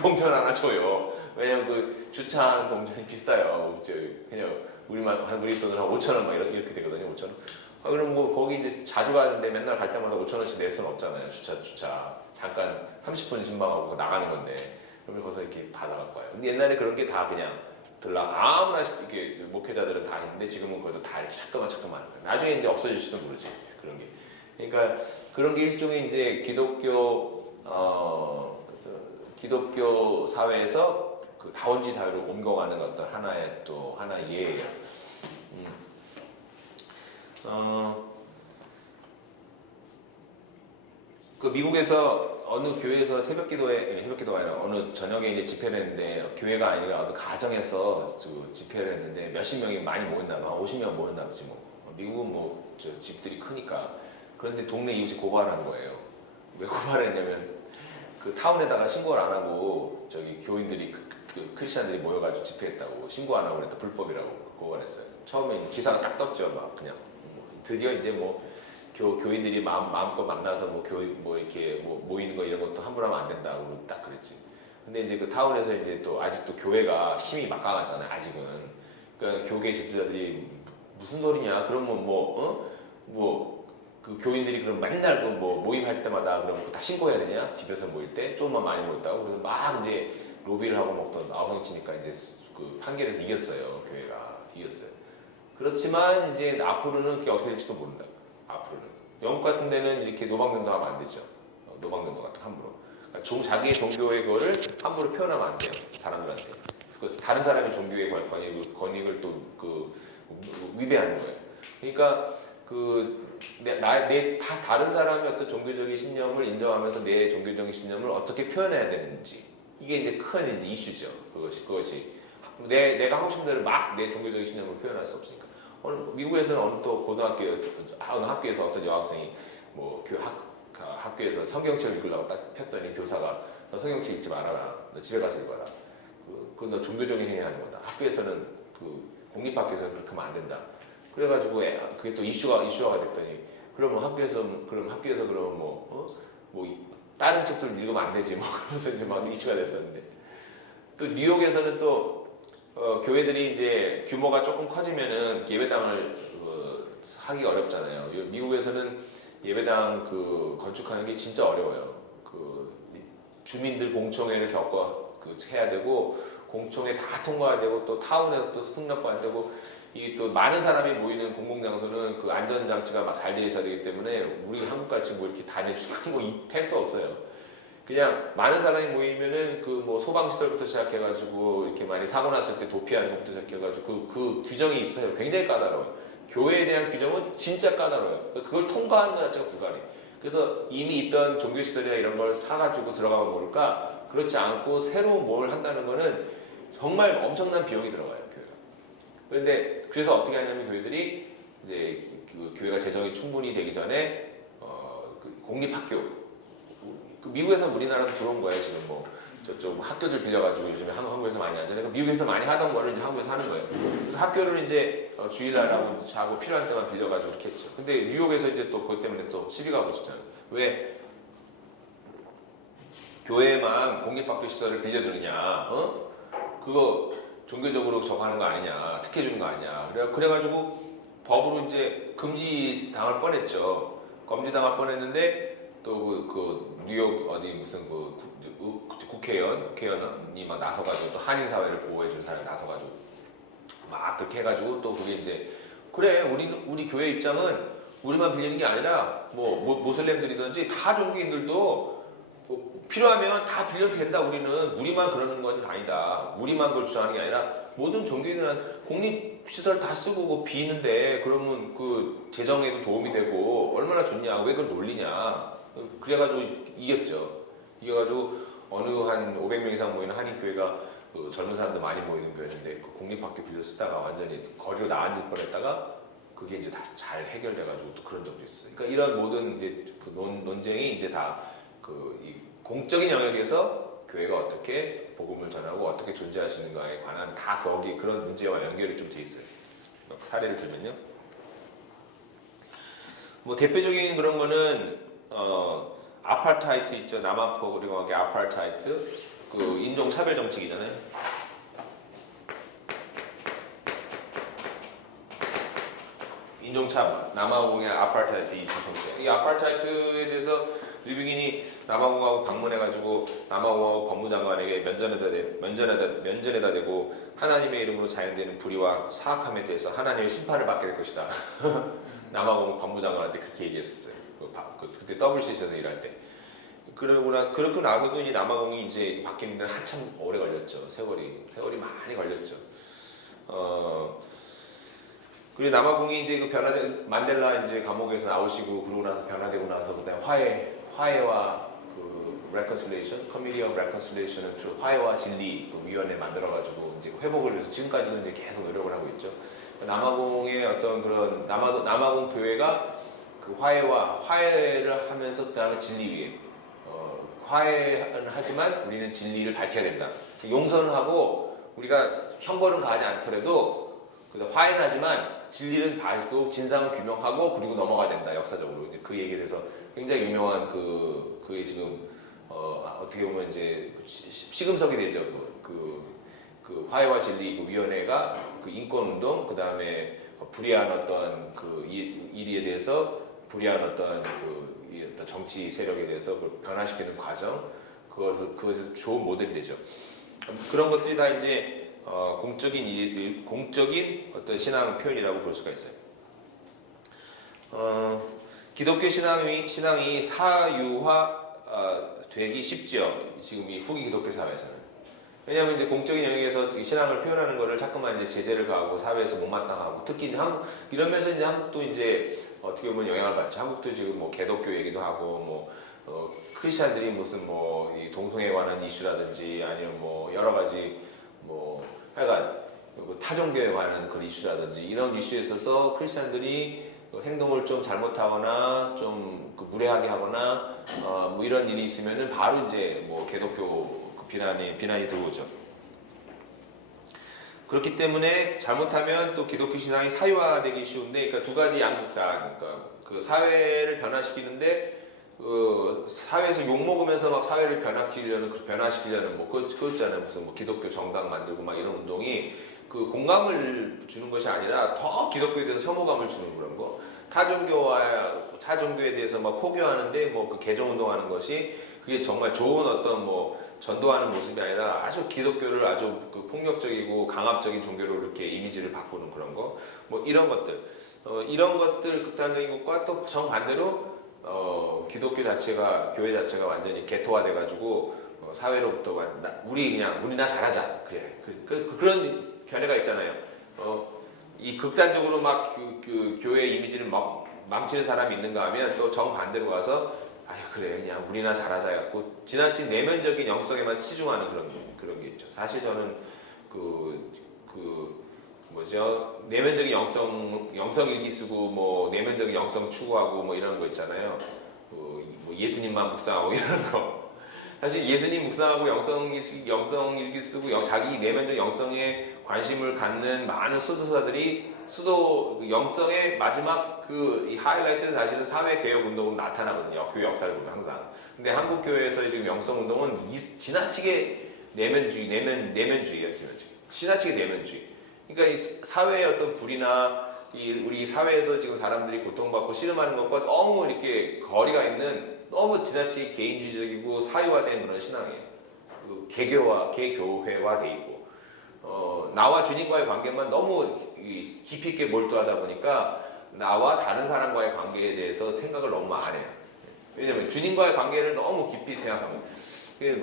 동전 하나 줘요. 왜냐면 그 주차하는 동전이 비싸요. 그냥 우리 돈으로 한 5,000원 막 이렇게 되거든요. 5,000원. 그럼 뭐 거기 이제 자주 가는데 맨날 갈 때마다 5,000원씩 낼 수는 없잖아요. 주차. 잠깐 30분 신방하고 나가는 건데. 그러면 거기서 이렇게 받아갈 거예요. 근데 옛날에 그런 게 다 그냥 아무나 이렇게 목회자들은 다 있는데 지금은 그래도 다 이렇게 잠깐만 하는 거예요. 나중에 이제 없어질지도 모르지. 그런 게. 그러니까 그런 게 일종의 이제 기독교 사회에서 그 다원주의 사회로 옮겨가는 어떤 하나의 예예요. 그 미국에서 어느 교회에서 새벽기도가 아니라 어느 저녁에 이제 집회를 했는데 교회가 아니라 어느 가정에서 집회를 했는데 몇십 명이 많이 모였나 봐. 50명 모였나 보지 뭐. 미국은 뭐 집들이 크니까. 그런데 동네 이웃이 고발한 거예요. 왜 고발했냐면 그 타운에다가 신고를 안 하고 교인들이 크리스찬들이 모여가지고 집회했다고 신고 안 하고 그랬다 불법이라고 고발했어요. 처음에 기사가 딱 떴죠. 막 그냥 드디어 이제 뭐 교인들이 마음껏 만나서 이렇게 모이는 거 이런 것도 함부로 하면 안 된다고 딱 그랬지. 근데 이제 그 타운에서 이제 또 아직도 교회가 힘이 막강하잖아요. 아직은. 그러니까 교계 지도자들이 무슨 소리냐? 그러면 그 교인들이 그럼 맨날 모임할 때마다 그럼 다 신고해야 되냐? 집에서 모일 때 조금만 많이 모였다고 그래서 막 이제 로비를 하고 먹던 아우성치니까 이제 그 판결에서 이겼어요. 교회가 이겼어요. 그렇지만 이제 앞으로는 그게 어떻게 될지도 모른다. 앞으로는 영국 같은 데는 이렇게 노방전도 하면 안 되죠. 노방전도 같은 함부로. 그러니까 자기의 종교의 그거를 함부로 표현하면 안 돼요. 사람들한테. 그래서 다른 사람의 종교의 권익을 또 위배하는 거예요. 그러니까 다 다른 사람의 어떤 종교적인 신념을 인정하면서 내 종교적인 신념을 어떻게 표현해야 되는지 이게 이제 큰 이슈죠. 그것이 내가 하고 싶은 대로 막 내 종교적인 신념을 표현할 수 없으니까. 미국에서는 어느 또 어느 학교에서 어떤 여학생이 학교에서 성경책을 읽으려고 딱 폈더니 교사가 너 성경책 읽지 말아라. 너 집에 가서 읽어라. 그건 너 종교적인 행위하는 거다. 학교에서는 공립학교에서는 그렇게 하면 안 된다. 그래가지고 그게 또 이슈가 됐더니 그러면 학교에서 그러면 다른 책들 읽으면 안 되지 뭐 그러면서 이제 막 이슈가 됐었는데 또 뉴욕에서는 또 교회들이 이제 규모가 조금 커지면은 예배당을 하기가 어렵잖아요. 미국에서는 예배당 건축하는 게 진짜 어려워요. 주민들 공청회를 해야 되고 공청회 다 통과해야 되고 또 타운에서 또 승낙도 안 되고 이 또 많은 사람이 모이는 공공장소는 안전장치가 막 잘 돼 있어야 되기 때문에 우리 한국같이 뭐 이렇게 다닐 수가 이 택도 없어요. 그냥 많은 사람이 모이면은 소방시설부터 시작해가지고 이렇게 많이 사고 났을 때 도피하는 것부터 시작해가지고 그 규정이 있어요. 굉장히 까다로워요. 교회에 대한 규정은 진짜 까다로워요. 그걸 통과하는 것 자체가 불가능해요. 그래서 이미 있던 종교시설이나 이런 걸 사가지고 들어가면 모를까 그렇지 않고 새로 뭘 한다는 거는 정말 엄청난 비용이 들어가요. 교회가. 그런데 그래서 어떻게 하냐면 교회들이 이제 교회가 재정이 충분히 되기 전에 공립학교 미국에서 우리나라도 들어온 거예요. 지금 저쪽 학교들 빌려가지고 요즘에 한국에서 많이 하잖아요. 그러니까 미국에서 많이 하던 거를 이제 한국에서 하는 거예요. 그래서 학교를 이제 주일날하고 자고 필요한 때만 빌려가지고 이렇게 했죠. 근데 뉴욕에서 이제 또 그것 때문에 또 시비가 붙었잖아요. 왜 교회만 공립학교 시설을 빌려주느냐? 그거 종교적으로 저거 하는 거 아니냐? 특혜주는 거 아니냐? 그래가지고 법으로 이제 금지 당할 뻔했죠. 금지 당할 뻔했는데 또 뉴욕 어디 무슨 국회의원이 막 나서가지고 또 한인 사회를 보호해주는 사람이 나서가지고 막 그렇게 해가지고 또 그게 이제 그래 우리 교회 입장은 우리만 빌리는 게 아니라 모슬렘들이든지 다 종교인들도 필요하면 다 빌려도 된다. 우리만 그러는 건 아니다. 우리만 그걸 주장하는 게 아니라 모든 종교인은 공립시설 다 쓰고 비는데 그러면 재정에도 도움이 되고 얼마나 좋냐. 왜 그걸 놀리냐. 그래가지고 이겼죠. 이겨가지고 어느 한 500명 이상 모이는 한인교회가 젊은 사람들 많이 모이는 교회인데 공립학교 빌려 쓰다가 완전히 거리로 나앉을 뻔했다가 그게 이제 다 잘 해결돼가지고 또 그런 적도 있어요. 그러니까 이런 모든 이제 논쟁이 이제 다 이 공적인 영역에서 교회가 어떻게 복음을 전하고 어떻게 존재하시는가에 관한 다 거기 그런 문제와 연결이 좀 돼 있어요. 사례를 들면요. 대표적인 그런 거는 아파르타이트 있죠. 남아포 그리고 거기 아파르타이트 인종차별 정책이잖아요. 인종차별 남아공의 아파르타이트 정책. 이 아파르타이트에 대해서 리빙인이 남아공하고 방문해가지고 남아공하고 법무장관에게 면전에다 대고 하나님의 이름으로 자연되는 불의와 사악함에 대해서 하나님의 심판을 받게 될 것이다. 남아공 법무장관한테 그렇게 얘기했었어요. 그때 WCC에서 일할 때. 그러고 나서도 이제 남아공이 이제 바뀌는데 한참 오래 걸렸죠. 세월이 많이 걸렸죠. 그리고 남아공이 이제 만델라 이제 감옥에서 나오시고 그러고 나서 변화되고 나서 그다음에 화해와 reconciliation, committee of reconciliation을 화해와 진리 위원회 만들어가지고 이제 회복을 위해서 지금까지는 이제 계속 노력을 하고 있죠. 남아공의 어떤 그런 남아공 교회가 화해를 하면서 그다음에 진리 위에 화해는 하지만 우리는 진리를 밝혀야 된다. 용서는 하고 우리가 형벌은 가하지 않더라도 화해는 하지만 진리는 밝고 진상을 규명하고 그리고 넘어가야 된다. 역사적으로 이제 그 얘기에 대해서 굉장히 유명한 그게 지금 어떻게 보면 이제 시금석이 되죠. 화해와 진리 위원회가 인권운동 그다음에 불의한 어떤 일에 대해서 불의한 어떤 어떤 정치 세력에 대해서 변화시키는 과정 그것에서 좋은 모델이 되죠. 그런 것들이 다 이제 공적인 어떤 신앙 표현이라고 볼 수가 있어요. 기독교 신앙이 사유화 되기 쉽죠. 지금 이 후기 기독교 사회에서는. 왜냐하면 이제 공적인 영역에서 신앙을 표현하는 거를 자꾸만 이제 제재를 가하고 사회에서 못마땅하고 특히 이제 이러면서 이제 한국도 이제 어떻게 보면 영향을 받죠. 한국도 지금 개독교 얘기도 하고 크리스찬들이 무슨 이 동성애에 관한 이슈라든지 아니면 여러 가지 하여간 타종교에 관한 그런 이슈라든지 이런 이슈에 있어서 크리스찬들이 행동을 좀 잘못하거나 좀 그 무례하게 하거나 뭐 이런 일이 있으면은 바로 이제 뭐 개독교 그 비난이 들어오죠. 그렇기 때문에 잘못하면 또 기독교 신앙이 사유화되기 쉬운데, 그러니까 두 가지 양극단, 그러니까 그 사회를 변화시키는데 그 사회에서 욕 먹으면서 막 사회를 변화시키려는 뭐 그거 있잖아요. 무슨 뭐 기독교 정당 만들고 막 이런 운동이 그 공감을 주는 것이 아니라 더 기독교에 대해서 혐오감을 주는 그런 거. 타 종교에 대해서 막 포교하는데 뭐 그 개종 운동하는 것이 그게 정말 좋은 어떤 뭐 전도하는 모습이 아니라 아주 기독교를 아주 그 폭력적이고 강압적인 종교로 이렇게 이미지를 바꾸는 그런 거, 뭐 이런 것들, 이런 것들 극단적인 것과 또 정반대로 기독교 자체가 교회 자체가 완전히 개토화돼가지고 사회로부터 우리나 잘하자 그래 그런 견해가 있잖아요. 이 극단적으로 막 그 교회 이미지를 막 망치는 사람이 있는가 하면 또 정반대로 가서 아유 그래 그냥 우리나 잘하자 해갖고 지나친 내면적인 영성에만 치중하는 그런 게 있죠. 사실 저는 뭐죠, 내면적인 영성 일기 쓰고 뭐 내면적인 영성 추구하고 뭐 이런 거 있잖아요. 뭐 예수님만 묵상하고 이런 거. 사실 예수님 묵상하고 영성 일기 쓰고 자기 내면적 영성에 관심을 갖는 많은 수도사들이 영성의 마지막 이 하이라이트는 사실은 사회 개혁 운동으로 나타나거든요. 교회 역사를 보면 항상. 근데 한국 교회에서 지금 영성 운동은 지나치게 내면주의예요. 지나치게 내면주의. 그러니까 이 사회의 어떤 불이나 우리 사회에서 지금 사람들이 고통받고 씨름하는 것과 너무 이렇게 거리가 있는 너무 지나치게 개인주의적이고 사유화된 그런 신앙이에요. 개교회화돼 있고, 나와 주님과의 관계만 너무 깊이 있게 몰두하다 보니까 나와 다른 사람과의 관계에 대해서 생각을 너무 안 해요. 왜냐면 주님과의 관계를 너무 깊이 생각합니다.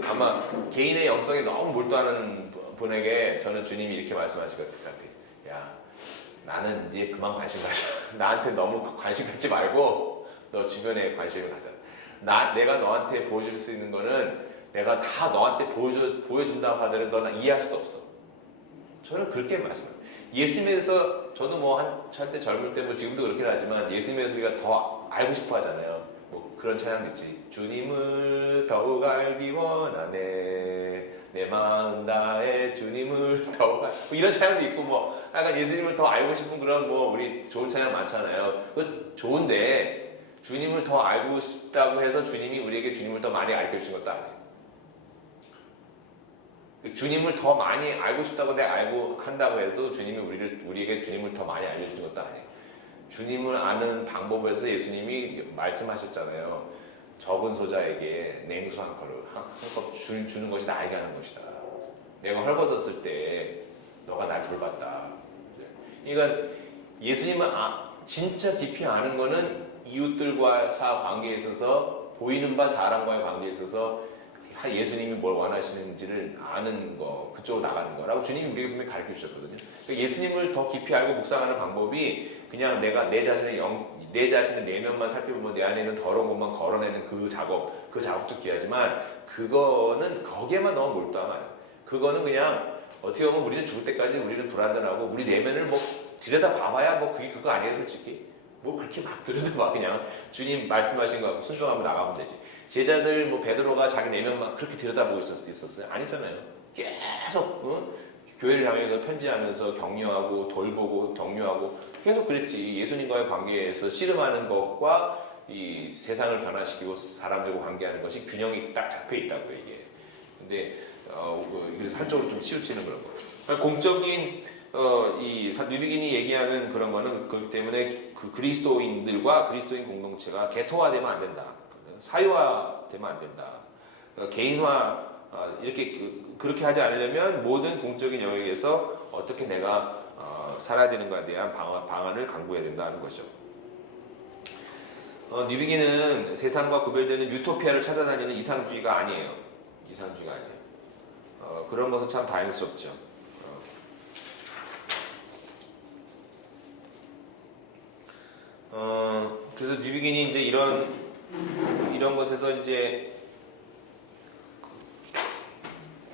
아마 개인의 영성에 너무 몰두하는 분에게 저는 주님이 이렇게 말씀하실 것 같아요. 야, 나는 이제 그만 관심 가져. 나한테 너무 관심 갖지 말고 너 주변에 관심을 가져. 내가 너한테 보여줄 수 있는 거는 내가 다 너한테 보여준다고 하더라도 너는 이해할 수도 없어. 저는 그렇게 말씀해요. 예수님에서 저도 뭐 한때 젊을 때 뭐 지금도 그렇긴 하지만 예수님에서 우리가 더 알고 싶어 하잖아요. 뭐 그런 찬양도 있지. 주님을 더욱 알기 원하네. 내 마음 다해 주님을 더욱 뭐 이런 찬양도 있고 뭐 약간 예수님을 더 알고 싶은 그런 뭐 우리 좋은 찬양 많잖아요. 그 좋은데 주님을 더 알고 싶다고 해서 주님이 우리에게 주님을 더 많이 알려주신 것도 아니에요. 주님을 더 많이 알고 싶다고 내가 알고 한다고 해도 주님이 우리에게 주님을 더 많이 알려주는 것도 아니에요. 주님을 아는 방법에서 예수님이 말씀하셨잖아요. 적은 소자에게 냉수 한 컵 주는 것이 나에게 하는 것이다. 내가 헐벗었을 때 너가 날 돌봤다. 그러니까 예수님은 진짜 깊이 아는 거는 이웃들과 관계에 있어서 보이는 바 사람과의 관계에 있어서 예수님이 뭘 원하시는지를 아는 거, 그쪽으로 나가는 거라고 주님이 우리에게 분명히 가르쳐 주셨거든요. 그러니까 예수님을 더 깊이 알고 묵상하는 방법이 그냥 내가 내 자신의 내면만 살펴보면 내 안에 있는 더러운 것만 걸어내는 그 작업도 귀하지만 그거는 거기에만 너무 몰두하면 안 돼요. 그거는 그냥 어떻게 보면 우리는 죽을 때까지 우리는 불완전하고 우리 내면을 뭐 들여다 봐봐야 뭐 그게 그거 아니에요, 솔직히. 뭐 그렇게 막 들여다봐. 그냥 주님 말씀하신 거 순종하면 나가면 되지. 제자들 뭐 베드로가 자기 내면만 그렇게 들여다보고 있었어요? 아니잖아요. 계속 교회를 향해서 편지하면서 격려하고 돌보고 격려하고 계속 그랬지. 예수님과의 관계에서 씨름하는 것과 이 세상을 변화시키고 사람들과 관계하는 것이 균형이 딱 잡혀 있다고요, 이게. 근데 그래서 한쪽으로 좀 치우치는 그런 거. 그러니까 공적인 이 뉴비긴이 얘기하는 그런 거는 그렇기 때문에 그 그리스도인들과 그리스도인 공동체가 개토화되면 안 된다. 사유화되면 안 된다. 개인화 이렇게 그렇게 하지 않으려면 모든 공적인 영역에서 어떻게 내가 살아야 되는가에 대한 방안을 강구해야 된다는 것이죠. 뉴비긴은 세상과 구별되는 유토피아를 찾아다니는 이상주의가 아니에요. 이상주의가 아니에요. 그런 것은 참 다행스럽죠. 그래서 뉴비긴이 이제 이런 것에서 이제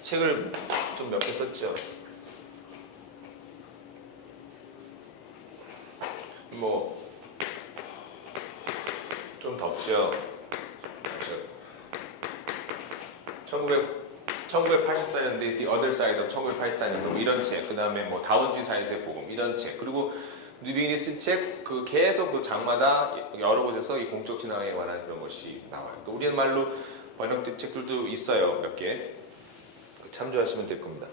책을 좀 몇 개 썼죠. 뭐 덥죠. 1984년도에 The Other Side of 1984년도 이런 책, 그 다음에 뭐 다원주의 사회의 복음 이런 책, 그리고 뉴비긴이 쓴 책, 그 계속 그 장마다 여러 곳에서 이 공적 신앙에 관한 그런 것이 나와요. 또 우리말로 번역된 책들도 있어요, 몇 개. 참조하시면 될 겁니다.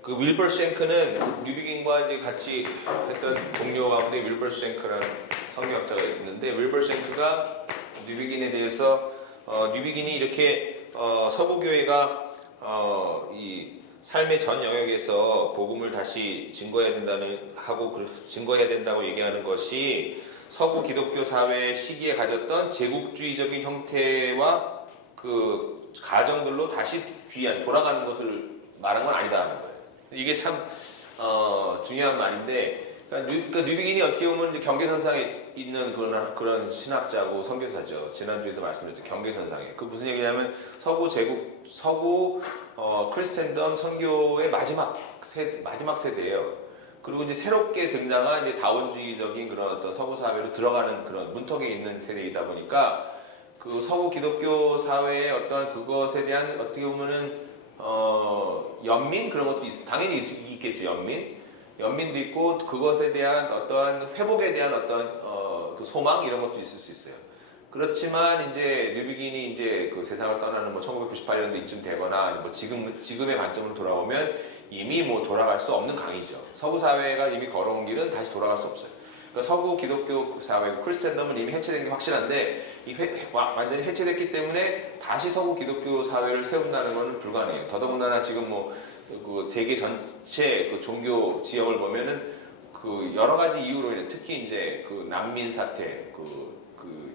그 윌버 쉔크는 뉴비긴과 이제 같이 했던 동료 가운데 윌버 쉔크라는 성경학자가 있는데, 윌버 쉔크가 뉴비긴에 대해서 뉴비긴이 이렇게 서부 교회가 이 삶의 전 영역에서 복음을 다시 증거해야 된다고 얘기하는 것이 서구 기독교 사회의 시기에 가졌던 제국주의적인 형태와 그 가정들로 다시 돌아가는 것을 말한 건 아니다 하는 거예요. 이게 참 중요한 말인데, 그러니까 뉴비긴이 어떻게 보면 이제 경계선상에 있는 그런 신학자고 선교사죠. 지난주에도 말씀드렸죠. 경계선상에. 그 무슨 얘기냐면 서구 크리스텐덤 선교의 마지막 세대예요. 그리고 이제 새롭게 등장한 이제 다원주의적인 그런 어떤 서구 사회로 들어가는 그런 문턱에 있는 세대이다 보니까 그 서구 기독교 사회의 어떤 그것에 대한 어떻게 보면은 연민 그런 것도 당연히 있겠죠. 연민도 있고 그것에 대한 어떠한 회복에 대한 어떤 그 소망 이런 것도 있을 수 있어요. 그렇지만 이제 뉴비긴이 이제 그 세상을 떠나는 뭐 1998년도 이쯤 되거나 뭐 지금의 관점으로 돌아오면 이미 뭐 돌아갈 수 없는 강이죠. 서구 사회가 이미 걸어온 길은 다시 돌아갈 수 없어요. 그러니까 서구 기독교 사회, 크리스텐덤은 이미 해체된 게 확실한데 완전히 해체됐기 때문에 다시 서구 기독교 사회를 세운다는 것은 불가능해요. 더더군다나 지금 그 세계 전체 그 종교 지역을 보면은 그 여러 가지 이유로 인해 특히 이제 그 난민 사태,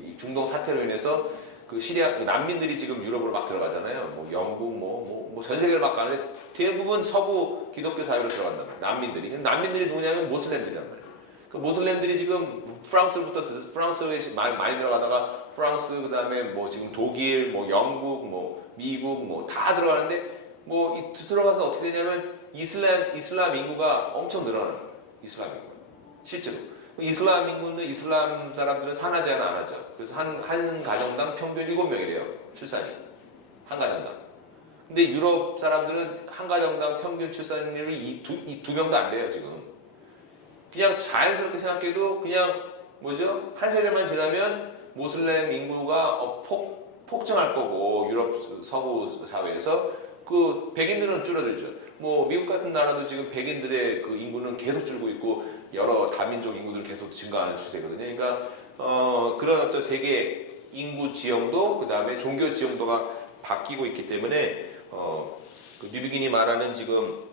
이 중동 사태로 인해서 그 시리아 난민들이 지금 유럽으로 막 들어가잖아요. 뭐 영국 전 세계를 막 가는데 대부분 서구 기독교 사회로 들어간단 말이에요. 난민들이 누구냐면 모슬렘들이란 말이에요. 그 모슬렘들이 지금 프랑스에 많이 들어가다가 프랑스 그다음에 뭐 지금 독일, 뭐 영국, 뭐 미국 뭐 다 들어가는데 뭐 들어가서 어떻게 되냐면 이슬람 인구가 엄청 늘어나는 거예요. 이슬람 인구 실제로 이슬람 인구는 이슬람 사람들은 산하 제한 안 하죠. 그래서 한 가정당 평균 7명이래요. 출산이 한 가정당. 근데 유럽 사람들은 한 가정당 평균 출산율이 두 명도 안 돼요 지금. 그냥 자연스럽게 생각해도 그냥 뭐죠? 한 세대만 지나면 모슬렘 인구가 폭증할 거고 유럽 서부 사회에서 그 백인들은 줄어들죠. 뭐 미국 같은 나라도 지금 백인들의 그 인구는 계속 줄고 있고 여러 다민족 인구들 계속 증가하는 추세거든요. 그러니까 그런 어떤 세계 인구 지형도 그 다음에 종교 지형도가 바뀌고 있기 때문에 그 뉴비긴이 말하는 지금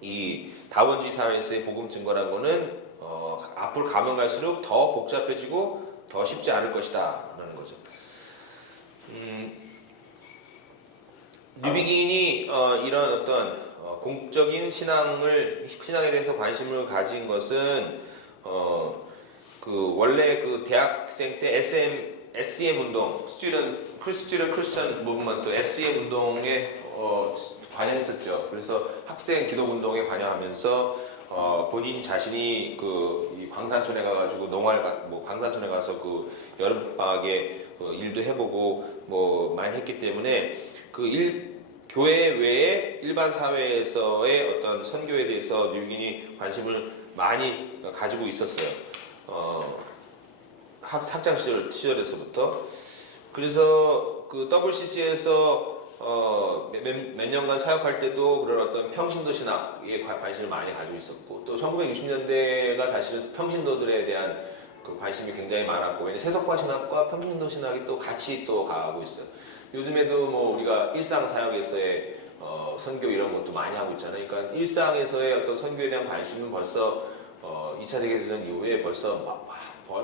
이 다원주의 사회에서의 복음 증거라는 거는 앞으로 가면 갈수록 더 복잡해지고 더 쉽지 않을 것이다 라는 거죠. 뉴비긴이 이런 어떤 공적인 신앙에 대해서 관심을 가진 것은 그 원래 그 대학생 때 SEM 운동, Student Christian Movement, SEM 운동에 관여했었죠. 그래서 학생 기독 운동에 관여하면서 본인 자신이 이 광산촌에 가가지고 광산촌에 가서 그 여름방학에 일도 해보고 뭐 많이 했기 때문에 교회 외에 일반 사회에서의 어떤 선교에 대해서 뉴비긴이 관심을 많이 가지고 있었어요. 학창 시절에서부터. 그래서 그 WCC에서 몇 년간 사역할 때도 그런 어떤 평신도 신학에 관심을 많이 가지고 있었고, 또 1960년대가 사실 평신도들에 대한 그 관심이 굉장히 많았고, 세속화 신학과 평신도 신학이 또 같이 또 가고 있어요. 요즘에도 뭐 우리가 일상 사역에서의 선교 이런 것도 많이 하고 있잖아요. 그러니까 일상에서의 어떤 선교에 대한 관심은 벌써 2차 세계대전 이후에 벌써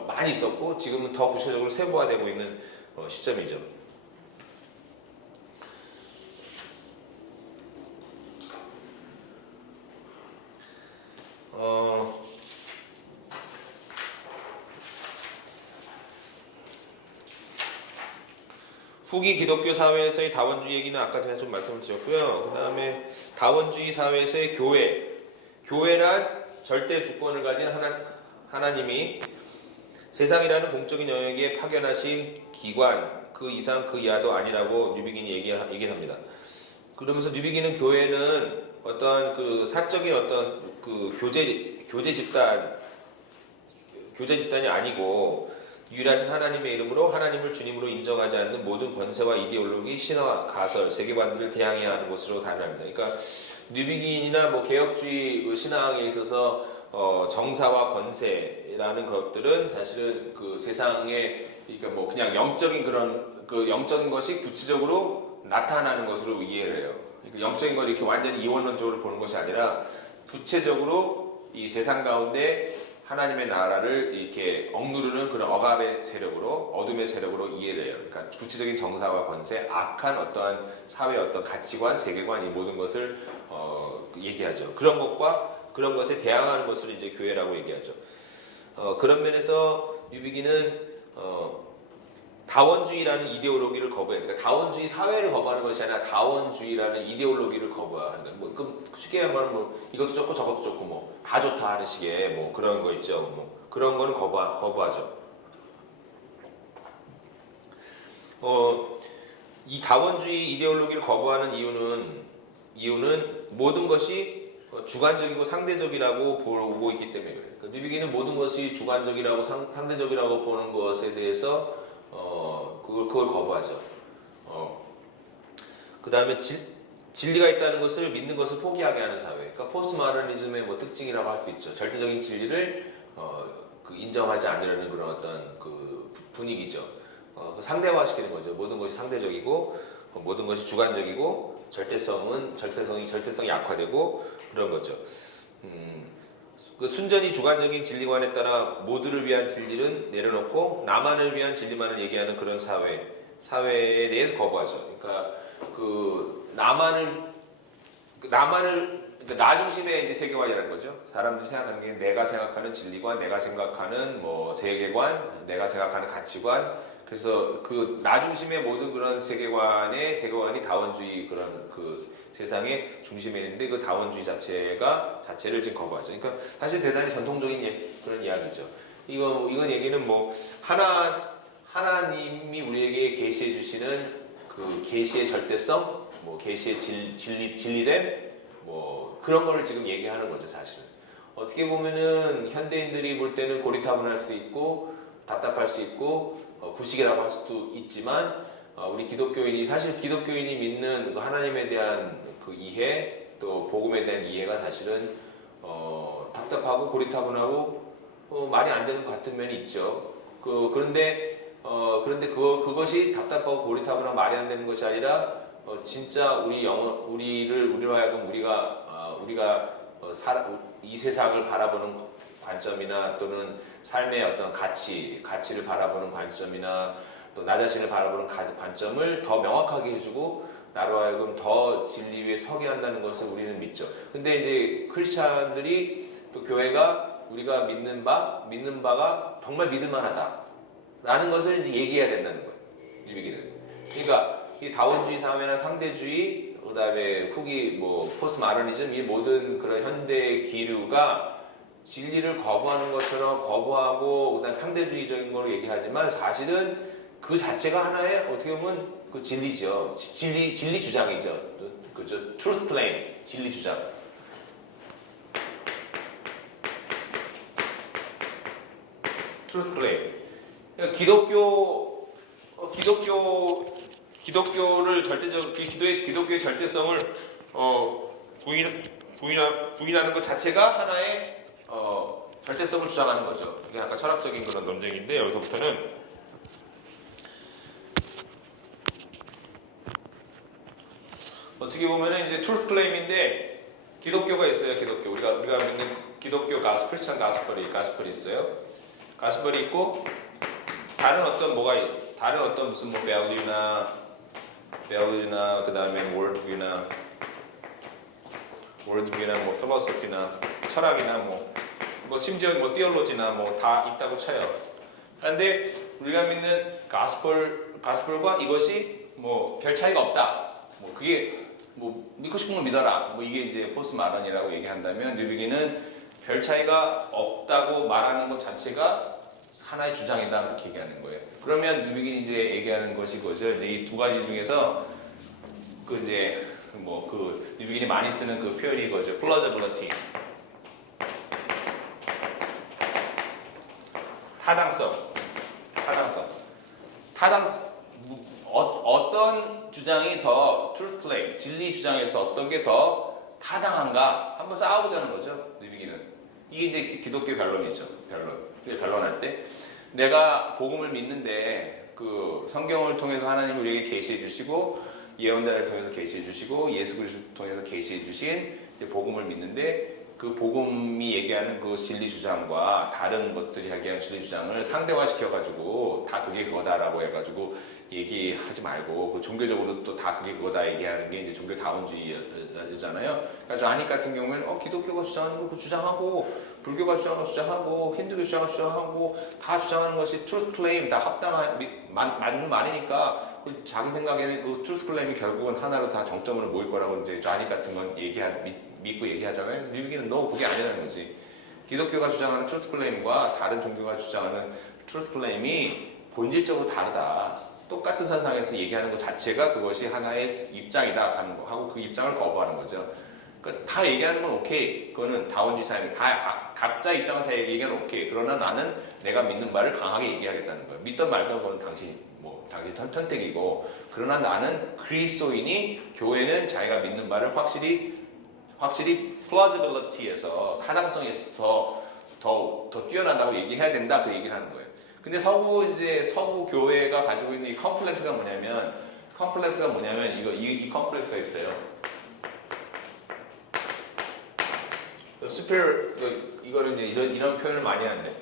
많이 있었고, 지금은 더 구체적으로 세부화되고 있는 시점이죠. 후기 기독교 사회에서의 다원주의 얘기는 아까 제가 좀 말씀을 드렸고요. 그 다음에 다원주의 사회에서의 교회란 절대 주권을 가진 하나님이 세상이라는 공적인 영역에 파견하신 기관, 그 이상 그 이하도 아니라고 뉴비긴이 얘기를 합니다. 그러면서 뉴비긴은 교회는 어떤 그 사적인 어떤 그 교제 집단이 아니고 유일하신 하나님의 이름으로 하나님을 주님으로 인정하지 않는 모든 권세와 이데올로기, 신화, 가설, 세계관들을 대항해야 하는 곳으로 단합니다. 그러니까 뉴비긴이나 뭐 개혁주의 신앙에 있어서 정사와 권세라는 것들은 사실은 그 세상에 그러니까 뭐 그냥 영적인 그런 그 영적인 것이 구체적으로 나타나는 것으로 이해를 해요. 그러니까 영적인 걸 이렇게 완전히 이원론적으로 보는 것이 아니라 구체적으로 이 세상 가운데 하나님의 나라를 이렇게 억누르는 그런 억압의 세력으로, 어둠의 세력으로 이해를 해요. 그러니까 구체적인 정사와 권세, 악한 어떠한 사회의 어떤 가치관, 세계관, 이 모든 것을 얘기하죠. 그런 것과 그런 것에 대항하는 것을 이제 교회라고 얘기하죠. 그런 면에서 뉴비긴은 다원주의라는 이데올로기를 거부해요. 그러니까 다원주의 사회를 거부하는 것이 아니라 다원주의라는 이데올로기를 거부하는. 뭐 쉽게 말하면 뭐 이것도 좋고 저것도 좋고 뭐 다 좋다 하는 식의 뭐 그런 거 있죠. 뭐 그런 거는 거부하죠. 이 다원주의 이데올로기를 거부하는 이유는 모든 것이 주관적이고 상대적이라고 보고 있기 때문에 그래요. 그러니까 뉴비긴은 모든 것이 주관적이라고 상대적이라고 보는 것에 대해서 그걸 거부하죠. 그 다음에 진리가 있다는 것을 믿는 것을 포기하게 하는 사회. 그러니까 포스트모더니즘의 뭐 특징이라고 할 수 있죠. 절대적인 진리를 인정하지 않으려는 그런 어떤 그 분위기죠. 상대화시키는 거죠. 모든 것이 상대적이고 모든 것이 주관적이고 절대성이 약화되고 그런 거죠. 그 순전히 주관적인 진리관에 따라 모두를 위한 진리는 내려놓고 나만을 위한 진리만을 얘기하는 그런 사회에 대해서 거부하죠. 그러니까 그러니까 나 중심의 이제 세계관이라는 거죠. 사람들이 생각하는 게 내가 생각하는 진리관, 내가 생각하는 뭐 세계관, 내가 생각하는 가치관. 그래서 그 나 중심의 모든 그런 세계관의 대거관이 다원주의 그런 그 세상의 중심에 있는데 그 다원주의 자체를 지금 거부하죠. 그러니까 사실 대단히 전통적인 그런 이야기죠. 이건 얘기는 뭐 하나님이 우리에게 계시해 주시는 그 계시의 절대성, 뭐 계시의 진리됨, 뭐 그런 거를 지금 얘기하는 거죠, 사실은. 어떻게 보면은 현대인들이 볼 때는 고리타분할 수 있고 답답할 수 있고 구식이라고 할 수도 있지만 우리 사실 기독교인이 믿는 하나님에 대한 그 이해, 또 복음에 대한 이해가 사실은 답답하고 고리타분하고 말이 안 되는 것 같은 면이 있죠. 그런데 그것이 답답하고 고리타분하고 말이 안 되는 것이 아니라 진짜 우리로 하여금 우리가 이 세상을 바라보는 관점이나 또는 삶의 어떤 가치를 바라보는 관점이나 또 나 자신을 바라보는 관점을 더 명확하게 해주고 나로 하여금 더 진리 위에 서게 한다는 것을 우리는 믿죠. 근데 이제 크리스찬들이 또 교회가 우리가 믿는 바가 정말 믿을만하다라는 것을 이제 얘기해야 된다는 거예요. 뉴비긴은. 그러니까 이 다원주의 사회나 상대주의, 그다음에 후기 뭐 포스트모더니즘 이 모든 그런 현대 기류가 진리를 거부하는 것처럼 거부하고 그다음 상대주의적인 걸 얘기하지만 사실은 그 자체가 하나의 어떻게 보면 그 진리죠. 진리 주장이죠. 그죠? truth claim, 진리 주장. truth claim. 그러니까 기독교를 기독교의 절대성을 부인하는 것 자체가 하나의 절대성을 주장하는 거죠. 이게 약간 철학적인 그런 논쟁인데 여기서부터는 어떻게 보면은 이제 트루스 클레임인데 기독교가 있어요. 우리가 믿는 기독교 크리스천 가스펠이 있어요. 가스펠이 있고 다른 어떤 무슨 뭐 밸류나 그다음에 월드뷰나 뭐 필로소피나 철학이나 뭐 심지어 뭐 티올로지나 뭐 다 있다고 쳐요. 그런데 우리가 믿는 가스펠과 이것이 뭐 별 차이가 없다. 뭐 그게 뭐 믿고 싶은 걸 믿어라. 뭐 이게 이제 포스트 마던이라고 얘기한다면 뉴비기는 별 차이가 없다고 말하는 것 자체가 하나의 주장이다 그렇게 얘기하는 거예요. 그러면 뉴비기는 이제 얘기하는 것이 그거죠. 이 두 가지 중에서 그 이제 뭐 그 뉴비긴이 많이 쓰는 그 표현이 이거죠. plausibility. 어떤 주장이 더 truth claim, 진리 주장에서 어떤 게 더 타당한가 한번 싸워보자는 거죠. 뉴비긴은 이게 이제 기독교 변론이죠. 변론할 때 내가 복음을 믿는데 그 성경을 통해서 하나님이 우리에게 계시해 주시고 예언자를 통해서 계시해 주시고 예수 그리스도를 통해서 계시해 주신 복음을 믿는데 그 복음이 얘기하는 그 진리 주장과 다른 것들이 얘기하는 진리 주장을 상대화시켜가지고 다 그게 그거다라고 해가지고 얘기하지 말고 그 종교적으로 또 다 그게 그거다 얘기하는 게 이제 종교다원주의잖아요. 그러니까 조한익 같은 경우에는 기독교가 주장하는 거 주장하고 불교가 주장하는 거 주장하고 힌두교 주장하는 거 주장하고 다 주장하는 것이 truth claim 다 합당한 맞는 말이니까 자기 생각에는 그 truth claim이 결국은 하나로 다 정점으로 모일 거라고 이제 조한익 같은 건 믿고 얘기하잖아요. 뉴비기는 너 그게 아니라는 거지. 기독교가 주장하는 truth claim과 다른 종교가 주장하는 truth claim이 본질적으로 다르다. 똑같은 선상에서 얘기하는 것 자체가 그것이 하나의 입장이다 하는 거 하고 그 입장을 거부하는 거죠. 그러니까 다 얘기하는 건 오케이. 그거는 다원주의 사회 다 각자 입장을 다 얘기하는 오케이. 그러나 나는 내가 믿는 바를 강하게 얘기하겠다는 거예요. 믿던 말던 그건 당신 선택이고 그러나 나는 그리스도인이 교회는 자기가 믿는 바를 확실히 plausibility에서 타당성에서 더 뛰어난다고 얘기해야 된다 그 얘기를 하는 거예요. 근데 서구 교회가 가지고 있는 이 컴플렉스가 뭐냐면 이 컴플렉스가 있어요. 이거를 이제 이런 표현을 많이 하는데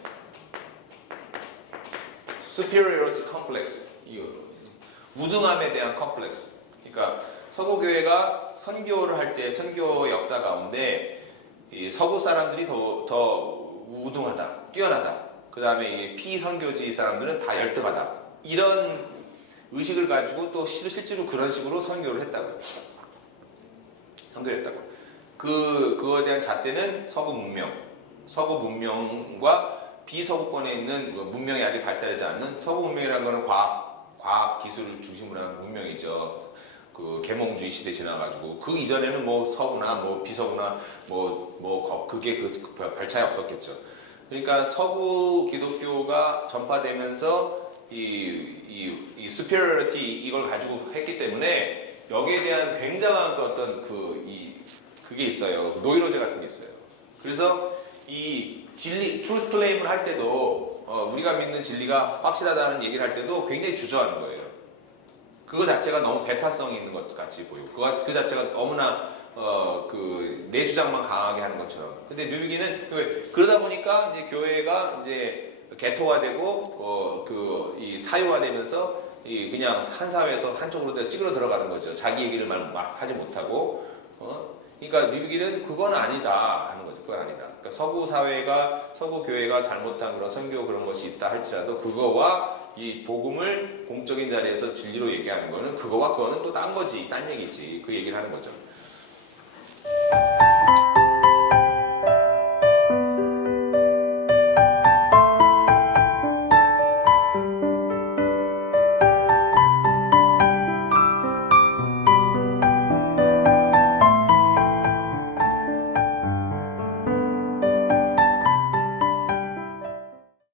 superiority complex 이거 우등함에 대한 컴플렉스. 그러니까 서구 교회가 선교를 할 때 선교 역사 가운데 이 서구 사람들이 더 우등하다, 뛰어나다. 그 다음에 피선교지 사람들은 다 열등하다. 이런 의식을 가지고 또 실제로 그런 식으로 선교를 했다고요. 그거에 대한 잣대는 서구 문명과 비서구권에 있는 문명이 아직 발달하지 않는 서구 문명이라는 거는 과학 기술을 중심으로 한 문명이죠. 그 계몽주의 시대 지나가지고 그 이전에는 뭐 서구나 뭐 비서구나 그게 별 차이 없었겠죠. 그러니까 서구 기독교가 전파되면서 이 superiority 이걸 가지고 했기 때문에 여기에 대한 굉장한 그게 있어요. 노이로제 같은 게 있어요. 그래서 이 진리 truth claim을 할 때도 우리가 믿는 진리가 확실하다는 얘기를 할 때도 굉장히 주저하는 거예요. 그거 자체가 너무 배타성이 있는 것 같이 보이고 그 자체가 너무나 내 주장만 강하게 하는 것처럼. 근데 뉴비기는 그러다 보니까 이제 교회가 이제 개토화되고 이 사유화되면서 그냥 한 사회에서 한쪽으로 찌그러 들어가는 거죠. 자기 얘기를 막 하지 못하고. 그러니까 뉴비기는 그건 아니다 하는 거죠. 그건 아니다. 그러니까 서구 교회가 잘못한 그런 선교 그런 것이 있다 할지라도 그거와 이 복음을 공적인 자리에서 진리로 얘기하는 거는 그거는 또 딴 거지, 딴 얘기지. 그 얘기를 하는 거죠.